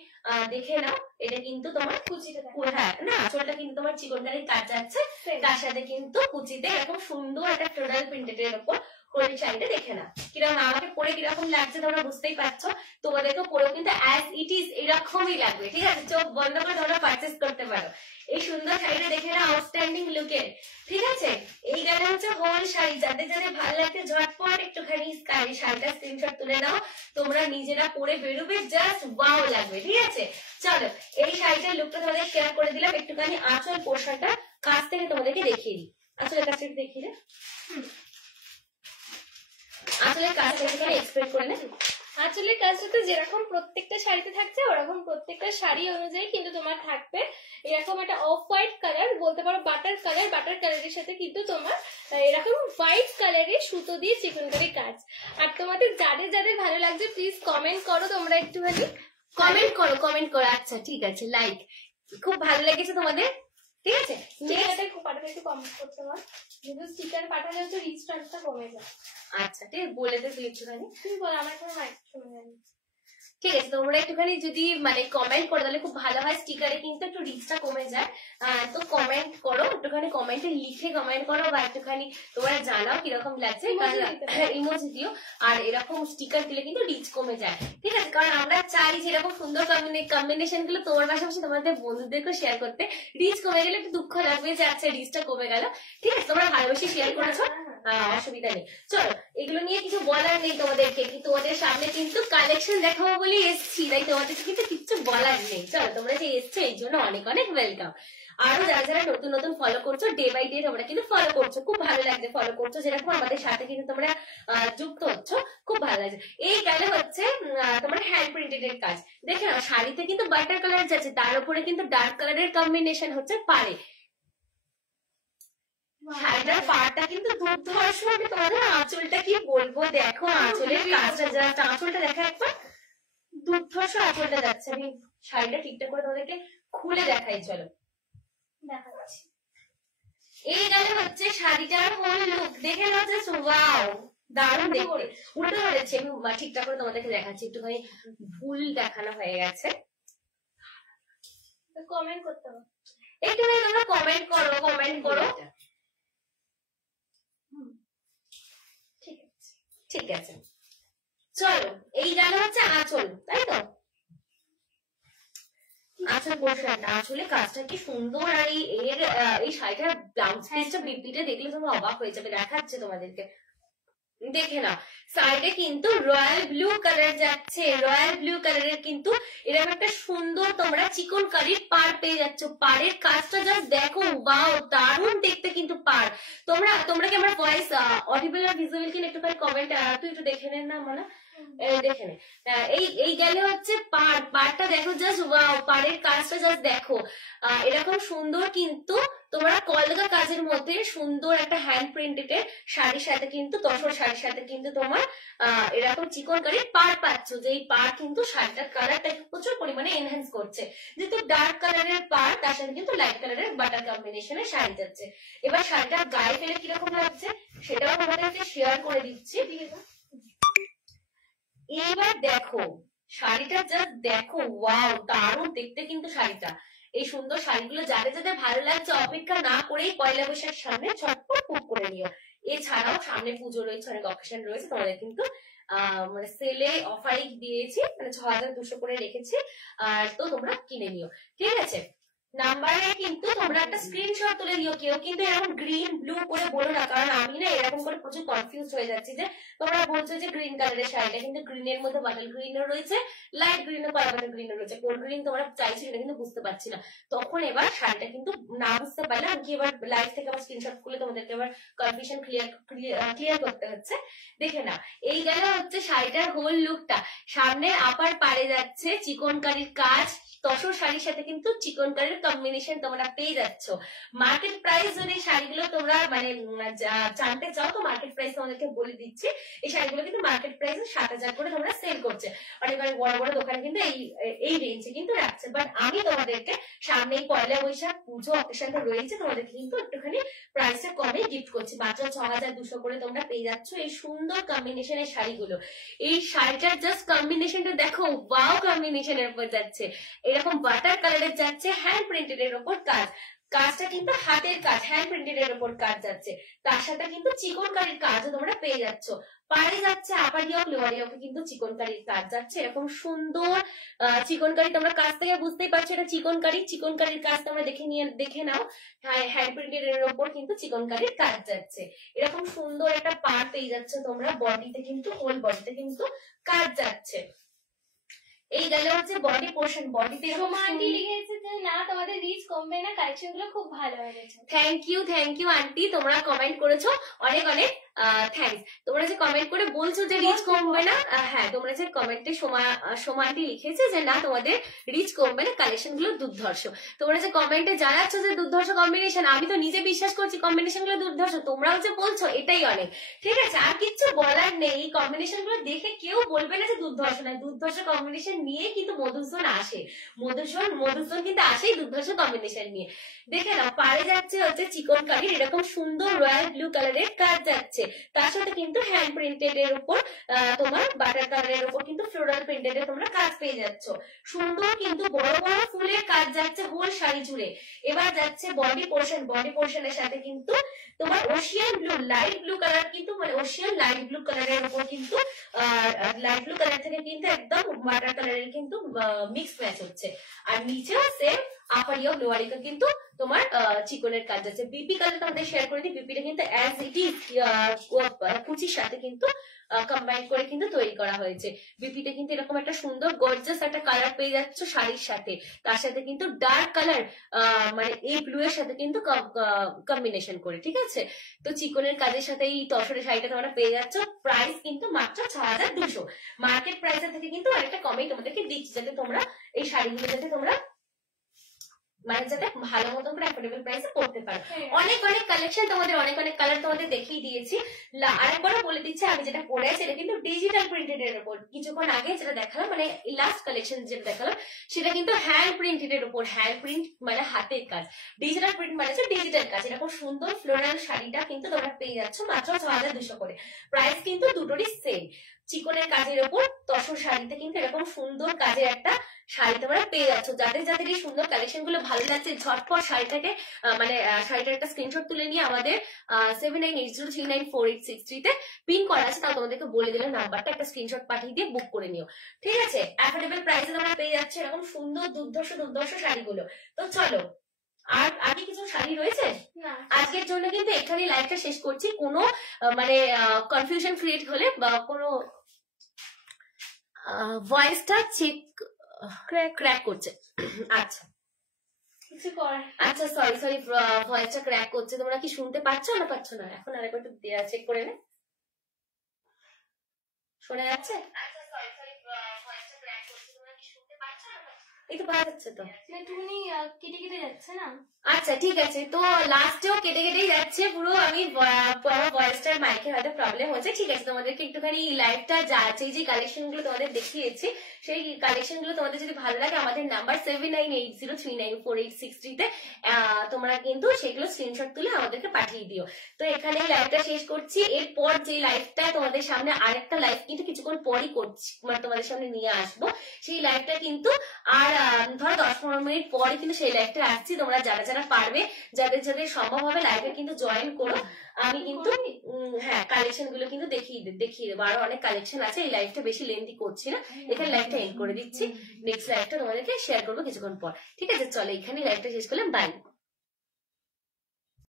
দেখে নাও, এটা কিন্তু তোমার কুচিতে, হ্যাঁ না আঁচলটা কিন্তু তোমার চিকনকারি কাজ যাচ্ছে, তার সাথে কিন্তু কুচিতে এরকম সুন্দর একটা ফ্লোরাল প্রিন্টেড এর উপর হোলি শাড়িটা দেখে না কিরকম, আমাকে পরে কিরকম লাগছে তোমরা বুঝতেই পারছো, তোমাদেরকে পরেও কিন্তু অ্যাজ ইট ইজ এরকমই লাগবে। ঠিক আছে, চোখ বন্ধ করে তোমরা পারচেস করতে পারো। এই সুন্দর শাড়িটা দেখে না, আউটস্ট্যান্ডিং লুকের। ঠিক আছে, এই গানে হচ্ছে হোল শাড়ি, যাদের যাদের ভালো লাগছে ঝটপট একটুখানি শাড়িটা স্ক্রিনশট তুলে নাও, তোমরা নিজেরা পরে বেরোবে, জাস্ট ওয়াও লাগবে। ঠিক আছে, চলো এই শাড়িটার লুকটা তোমাদের শেয়ার করে দিলাম। একটুখানি আঁচল পোর্শনটা কাছ থেকে তোমাদেরকে দেখিয়ে দিই, আঁচলের কাছ থেকে দেখিয়ে দিই, আঁচলের কাছ থেকে এক্সপ্লেন করে নে। আঁচলের কাজটা তো যেরকম প্রত্যেকটা শাড়িতে থাকছে, ওরকম প্রত্যেকটা শাড়ি অনুযায়ী কিন্তু তোমার থাকবে এরকম একটা অফ হোয়াইট কালার, বলতে পারো বাটার কালার, বাটার কালারের সাথে কিন্তু তোমার এরকম হোয়াইট কালারের সুতো দিয়ে চিকনকারি কাজ। আর তোমাদের যাদের যাদের ভালো লাগছে প্লিজ কমেন্ট করো, তোমরা একটুখানি কমেন্ট করো। আচ্ছা ঠিক আছে, লাইক, খুব ভালো লেগেছে তোমাদের। ঠিক আছে, স্টিকারটা খুব পাঠালে একটু কমেন্ট করতে পারো, কিন্তু স্টিকার পাঠালে হচ্ছে রিস্টার্টটা কমে যায়। আচ্ছা ঠিক বলে দে তুই একটুখানি, তুই বল, আমার কোনো মাইক শুনে জানি। ঠিক আছে, তোমরা একটুখানি যদি মানে কমেন্ট করো তাহলে খুব ভালো হয়, স্টিকারে কিন্তু একটু রিচটা কমে যায়। তো কমেন্ট করো, একটুখানি কমেন্টে লিখে কমেন্ট করো, বা একটুখানি তোমরা জানাও কিরকম লাগছে, ইমোজি দিও। আর এরকম স্টিকার দিলে কিন্তু রিচ কমে যায়, ঠিক আছে? কারণ আমরা চাই যে এরকম সুন্দর কম্বিনেশন গুলো তোমার পাশাপাশি তোমাদের বন্ধুদেরকে শেয়ার করতে। রিচ কমে গেলে একটু দুঃখ লাগবে যে আচ্ছা রিচটা কমে গেল, ঠিক আছে? তোমরা ভালোবেসে শেয়ার করেছো, অসুবিধা নেই। চলো, এগুলো নিয়ে কিছু বলার নেই তোমাদেরকে, কি তোমাদের সামনে কিন্তু কালেকশন দেখাবো বলে এসছি, তাই তোমাদের কিন্তু কিছু বলার নেই। চলো, তোমরা যে এসছো এই জন্য অনেক অনেক ওয়েলকাম। আরো যারা যারা নতুন নতুন ফলো করছো, ডে বাই ডে তোমরা কিন্তু ফলো করছো, খুব ভালো লাগছে ফলো করছো, যেরকম আমাদের সাথে কিন্তু তোমরা যুক্ত হচ্ছ, খুব ভালো লাগছে। এই গেলে হচ্ছে তোমার হ্যান্ড প্রিন্টেড এর কাজ। দেখে না, শাড়িতে কিন্তু বাটার কালার যাচ্ছে, তার উপরে কিন্তু ডার্ক কালারের কম্বিনেশন হচ্ছে পাড়ে। শাড়িটার পাড়টা কিন্তু দুর্ধর্ষ, আমি তোমাদের আঁচলটা কি বলবো, দেখো আঁচলের কাজটা, যা আঁচলটা দেখা একবার দুর্ধর্ষ আঁচলটা যাচ্ছে। আমি শাড়িটা ঠিকঠাক করে তোমাদেরকে খুলে দেখাই, চলো দেখাচ্ছি। এই গেলে হচ্ছে শাড়িটার হোল লুক, দেখে হচ্ছে ওয়াও, দারুণ দেখতে। উল্টো ধরেছে, আমি ঠিকঠাক করে তোমাদেরকে দেখাচ্ছি, একটুখানি ভুল দেখানো হয়ে গেছে। কমেন্ট করতে হবে, একটুখানি তোমরা কমেন্ট করো, কমেন্ট করো। ঠিক আছে, চলো, এই গেল হচ্ছে আঁচল, তাই তো? আঁচল পোর্শনটা, আঁচলে কাজটা কি সুন্দর। আর এই শাড়িটার ব্লাউজ পিসটা বিপিটা দেখলে তোমরা অবাক হয়ে যাবে, দেখাচ্ছে তোমাদেরকে, দেখে না। সাইডে কিন্তু রয়্যাল ব্লু কালার যাচ্ছে, রয়্যাল ব্লু কালারের কিন্তু এরকম একটা সুন্দর তোমরা চিকন কারির পাড় পেয়ে যাচ্ছ। পাড়ের কাজটা জাস্ট দেখো, ওয়াও, দারুণ দেখতে কিন্তু পাড়। তোমরা কি আমার ভয়েস অডিবল আর ভিজুয়াল কিনা একটুখানি কমেন্ট তুই একটু দেখে নেন না, মানে দেখে নে। এই গেলে হচ্ছে পাড়টা দেখো, জাস্ট ওয়াও, পাড়ের কাজটা জাস্ট দেখো। এরকম সুন্দর কিন্তু তোমরা কলকা কাজের মধ্যে সুন্দর একটা হ্যান্ড প্রিন্টেড শাড়ির সাথে কিন্তু, তসর শাড়ির সাথে কিন্তু তোমার এরকম চিকন কারির পাড় পাচ্ছ, যে এই পাড় কিন্তু শাড়িটার কালারটাকে প্রচুর পরিমাণে এনহ্যান্স করছে। যেহেতু ডার্ক কালারের পাড়, তার সাথে কিন্তু লাইট কালারের বাটার কম্বিনেশনের শাড়ি যাচ্ছে। এবার শাড়িটা গায়ে ফেলে কিরকম লাগছে সেটাও তোমাদেরকে শেয়ার করে দিচ্ছি। এবার দেখো শাড়িটা, জাস্ট দেখো, ওয়াও, দারুণ দেখতে কিন্তু শাড়িটা। এই সুন্দর শাড়িগুলো যাদের যাদের ভালো লাগছে, অপেক্ষা না করেই পয়লা বৈশাখের সামনে ছটপট বুক করে নিও। এছাড়াও সামনে পুজো রয়েছে, অনেক অকেশন রয়েছে, তোমাদের কিন্তু মানে সেলে অফারে দিয়েছি, মানে 6200 করে রেখেছি, আর তো তোমরা কিনে নিও, ঠিক আছে? নাম্বারে কিন্তু তোমরা একটা স্ক্রিনশট তুলে দিও। কেউ কিন্তু এরকম গ্রিন ব্লু করে বলো না, কারণ আমি না এরকম করে প্রচুর কনফিউজ হয়ে যাচ্ছি। যে তোমরা বলছো যে গ্রিন কালারের শাড়িটা, কিন্তু গ্রিনের মধ্যে বাটাল গ্রিনও রয়েছে, লাইট গ্রিনও পারাবাটাল গ্রিনও রয়েছে, কোন গ্রিন তোমরা চাইছো সেটা কিন্তু বুঝতে পারছি না। তখন এবার শাড়িটা কিন্তু না বুঝতে পারলে আমি কি এবার লাইভ থেকে আবার স্ক্রিনশট করলে তোমাদেরকে আবার কনফিউশন ক্লিয়ার করতে হচ্ছে। দেখে না, এই গেল হচ্ছে শাড়িটার হোল লুকটা। সামনে আপার পাড়ে যাচ্ছে চিকনকারির কাজ, তসর শাড়ির সাথে কিন্তু চিকনকারির কম্বিনেশন তোমরা পেয়ে যাচ্ছ। মার্কেট প্রাইস যদি শাড়িগুলো তোমরা মানে জানতে চাও, তো মার্কেট প্রাইস তোমাদেরকে বলে দিচ্ছি। এই শাড়িগুলো কিন্তু মার্কেট প্রাইস 7000 করে তোমরা সেল করছে, অনেক অনেক বড় বড় দোকানে কিন্তু এই রেঞ্জে কিন্তু রাখছে। বাট আমি তোমাদেরকে সামনে পয়লা বৈশাখ পুজো অকেশনটা রয়েছে, তোমাদেরকে কিন্তু একটুখানি প্রাইসটা কমে গিফট করছি। মাত্র 6200 করে তোমরা পেয়ে যাচ্ছ এই সুন্দর কম্বিনেশনের শাড়িগুলো। এই শাড়িটার জাস্ট কম্বিনেশনটা দেখো, ওয়াও, কম্বিনেশনের উপর যাচ্ছে, এরকম বাটার কালারের যাচ্ছে, হ্যান্ড প্রিন্টেড এর উপর কাজ। কাজটা কিন্তু হাতের কাজ, হ্যান্ড প্রিন্টেড এর উপর কাজ যাচ্ছে, তার সাথে কিন্তু চিকনকারির কাজও তোমরা পেয়ে যাচ্ছ। পাড়ে যাচ্ছে আপার ইয়ক, লোয়ার ইয়কে কিন্তু চিকনকারির কাজ যাচ্ছে, এরকম সুন্দর চিকনকারি। তোমরা কাজ থেকে বুঝতেই পারছো এটা চিকনকারি। চিকনকারির কাজ তোমরা দেখে নাও, হ্যান্ড প্রিন্টেড এর উপর কিন্তু চিকনকারির কাজ যাচ্ছে। এরকম সুন্দর একটা পাড় পেয়ে যাচ্ছে তোমরা, বডিতে কিন্তু হোল বডিতে কিন্তু কাজ যাচ্ছে। এই গেল হচ্ছে বডি পোর্শন। বডিতে আন্টি লিখেছে যে না তোমাদের রিচ কমবে না, কালেকশন গুলো খুব ভালো হয়েছে। থ্যাংক ইউ আন্টি, তোমরা কমেন্ট করেছো, অনেক অনেক থ্যাঙ্কস। তোমরা যে কমেন্ট করে বলছো যে রিচ কমবে না, হ্যাঁ, তোমরা যে কমেন্টে সোমা আন্টি লিখেছে যে না তোমাদের রিচ কমবে না, কালেকশন গুলো দুর্ধর্ষ। তোমরা যে কমেন্টে জানাচ্ছ যে দুর্ধর্ষ কম্বিনেশন, আমি তো নিজে বিশ্বাস করছি কম্বিনেশন গুলো দুর্ধর্ষ, তোমরাও যে বলছো এটাই অনেক, ঠিক আছে? আর কিচ্ছু বলার নেই, এই কম্বিনেশন গুলো দেখে কেউ বলবে না যে দুর্ধর্ষ নয়। দুর্ধর্ষ কম্বিনেশন নিয়ে কিন্তু মধুসূদন আসে, মধুসূদন কিন্তু আসেই দুর্ধর্ষ কম্বিনেশন নিয়ে। দেখে নাও, পাড়ে যাচ্ছে হচ্ছে চিকন কারির এরকম সুন্দর রয়্যাল ব্লু কালারের কাজ যাচ্ছে, যাচ্ছে, তার সাথে কিন্তু হ্যান্ড প্রিন্টেড এর উপর তোমার বাটার কালারের উপর কিন্তু ফ্লোরাল প্রিন্টেড এর তোমরা কাজ পেয়ে যাচ্ছ। সুন্দর কিন্তু বড় বড় ফুলের কাজ যাচ্ছে হোল শাড়ি জুড়ে। এবার যাচ্ছে বডি পোর্শনের সাথে কিন্তু তোমার Ocean blue, light blue colour, কিন্তু মানে ওশিয়ান লাইট ব্লু কালারের উপর কিন্তু লাইট ব্লু কালার থেকে কিন্তু একদম বাটার কালারের কিন্তু মিক্স ম্যাচ হচ্ছে। আর নিচেও সেম আপার ইয়োক লোয়ার ইয়োকে কিন্তু তোমার চিকনের কাজ আছে। বিপি কালার তোমাদের শেয়ার করে দিই, বিপিটা কিন্তু অ্যাজ ইট ইজ কুচির সাথে কিন্তু কম্বাইন করে কিন্তু তৈরি করা হয়েছে। বিপিটা কিন্তু এরকম একটা সুন্দর গর্জাস একটা কালার পেয়ে যাচ্ছ শাড়ির সাথে, তার সাথে কিন্তু ডার্ক কালার মানে এই ব্লু এর সাথে কিন্তু কম্বিনেশন করে, ঠিক আছে। তো চিকনের কাজের সাথে এই তসরের শাড়িটা তোমরা পেয়ে যাচ্ছ। প্রাইস কিন্তু মাত্র 6200। মার্কেট প্রাইসের থেকে কিন্তু আরেকটা কমেই তোমাদেরকে দিচ্ছি, যাতে তোমরা এই শাড়িগুলো যাতে তোমরা মানে যাতে ভালো মতো করে অ্যাফোর্ডেবল প্রাইসে পড়তে পারো। অনেক কালেকশন তোমাদের, অনেক কালার তোমাদের দেখিয়ে দিয়েছি। আরেকবারও বলে দিচ্ছি, আমি যেটা পরে আছি এটা কিন্তু ডিজিটাল প্রিন্টেড এর উপর। কিছুক্ষণ আগে যেটা দেখালাম মানে লাস্ট কালেকশন যেটা দেখালাম সেটা কিন্তু হ্যান্ড প্রিন্টেড এর উপর। হ্যান্ড প্রিন্ট মানে হাতের কাজ, ডিজিটাল প্রিন্ট মানে হচ্ছে ডিজিটাল কাজ। এরকম সুন্দর ফ্লোরাল শাড়িটা কিন্তু তোমরা পেয়ে যাচ্ছ মাত্র 6200 করে। প্রাইস কিন্তু দুটোরই সেম। চিকনের কাজের উপর তসর শাড়িতে কিন্তু এরকম সুন্দর কাজের একটা শাড়ি তোমরা পেয়ে যাচ্ছ। যাদের যাদের এই সুন্দর কালেকশন গুলো ভালো লাগছে ঝটপট শাড়িটাকে মানে শাড়িটার একটা স্ক্রিনশট তুলে নিয়ে আমাদের 7980394863 তে পিন করা আছে, তাও তোমাদেরকে বলে দিলে নাম্বারটা, একটা স্ক্রিনশট পাঠিয়ে দিয়ে বুক করে নিও, ঠিক আছে। অ্যাফোর্ডেবল প্রাইসে তোমরা পেয়ে যাচ্ছে এরকম সুন্দর দুর্ধর্ষ শাড়িগুলো। তো চলো, আর আগে কিছু শাড়ি রয়েছে আজকের জন্য কিন্তু এখানে লাইভটা শেষ করছি। কোনো মানে কনফিউশন ক্রিয়েট হলে বা কোনো ভয়েসটা চেক ক্র্যাক করছে, আচ্ছা আচ্ছা সরি ভয়েসটা ক্র্যাক করছে, তোমরা কি শুনতে পাচ্ছ না পাচ্ছ না? এখন আরেকবার একটু চেক করে নে, শোনা যাচ্ছে? এই তো পাওয়া যাচ্ছে তো, একটুখানি কেটে কেটে যাচ্ছে না? আচ্ছা ঠিক আছে। তো লাস্টেও কেটে কেটেই যাচ্ছে পুরো, আমি ভয়েসটার মাইকের হয়তো প্রবলেম হচ্ছে, ঠিক আছে। তোমাদেরকে একটুখানি লাইভটা যাচ্ছে, যে কালেকশন গুলো তোমাদের দেখিয়েছি সেই কালেকশন গুলো তোমাদের যদি ভালো লাগে আমাদের নাম্বার 7980394863 তে তোমরা কিন্তু সেগুলো স্ক্রিনশট তুলে আমাদেরকে পাঠিয়ে দিও। তো এখানে লাইভটা শেষ করছি। এরপর যে লাইভটা তোমাদের সামনে আরেকটা লাইভ কিন্তু কিছুক্ষণ পরই করছি, মানে তোমাদের সামনে নিয়ে আসবো। সেই লাইভটা কিন্তু আর ধরো 10-15 মিনিট পরে কিন্তু সেই লাইভটা আসছি। তোমরা যারা যারা পারবে, যাদের যাদের সম্ভব হবে লাইভে কিন্তু জয়েন করো। আমি কিন্তু হ্যাঁ কালেকশন গুলো কিন্তু দেখিয়ে দেবো। আরো অনেক কালেকশন আছে, এই লাইভটা বেশি লেন্দি করছি না, এখানে লাইভটা এন্ড করে দিচ্ছি। নেক্সট লাইভটা তোমাদেরকে শেয়ার করবো কিছুক্ষণ পর, ঠিক আছে। চলো এখানে লাইভটা শেষ করলাম, বাই।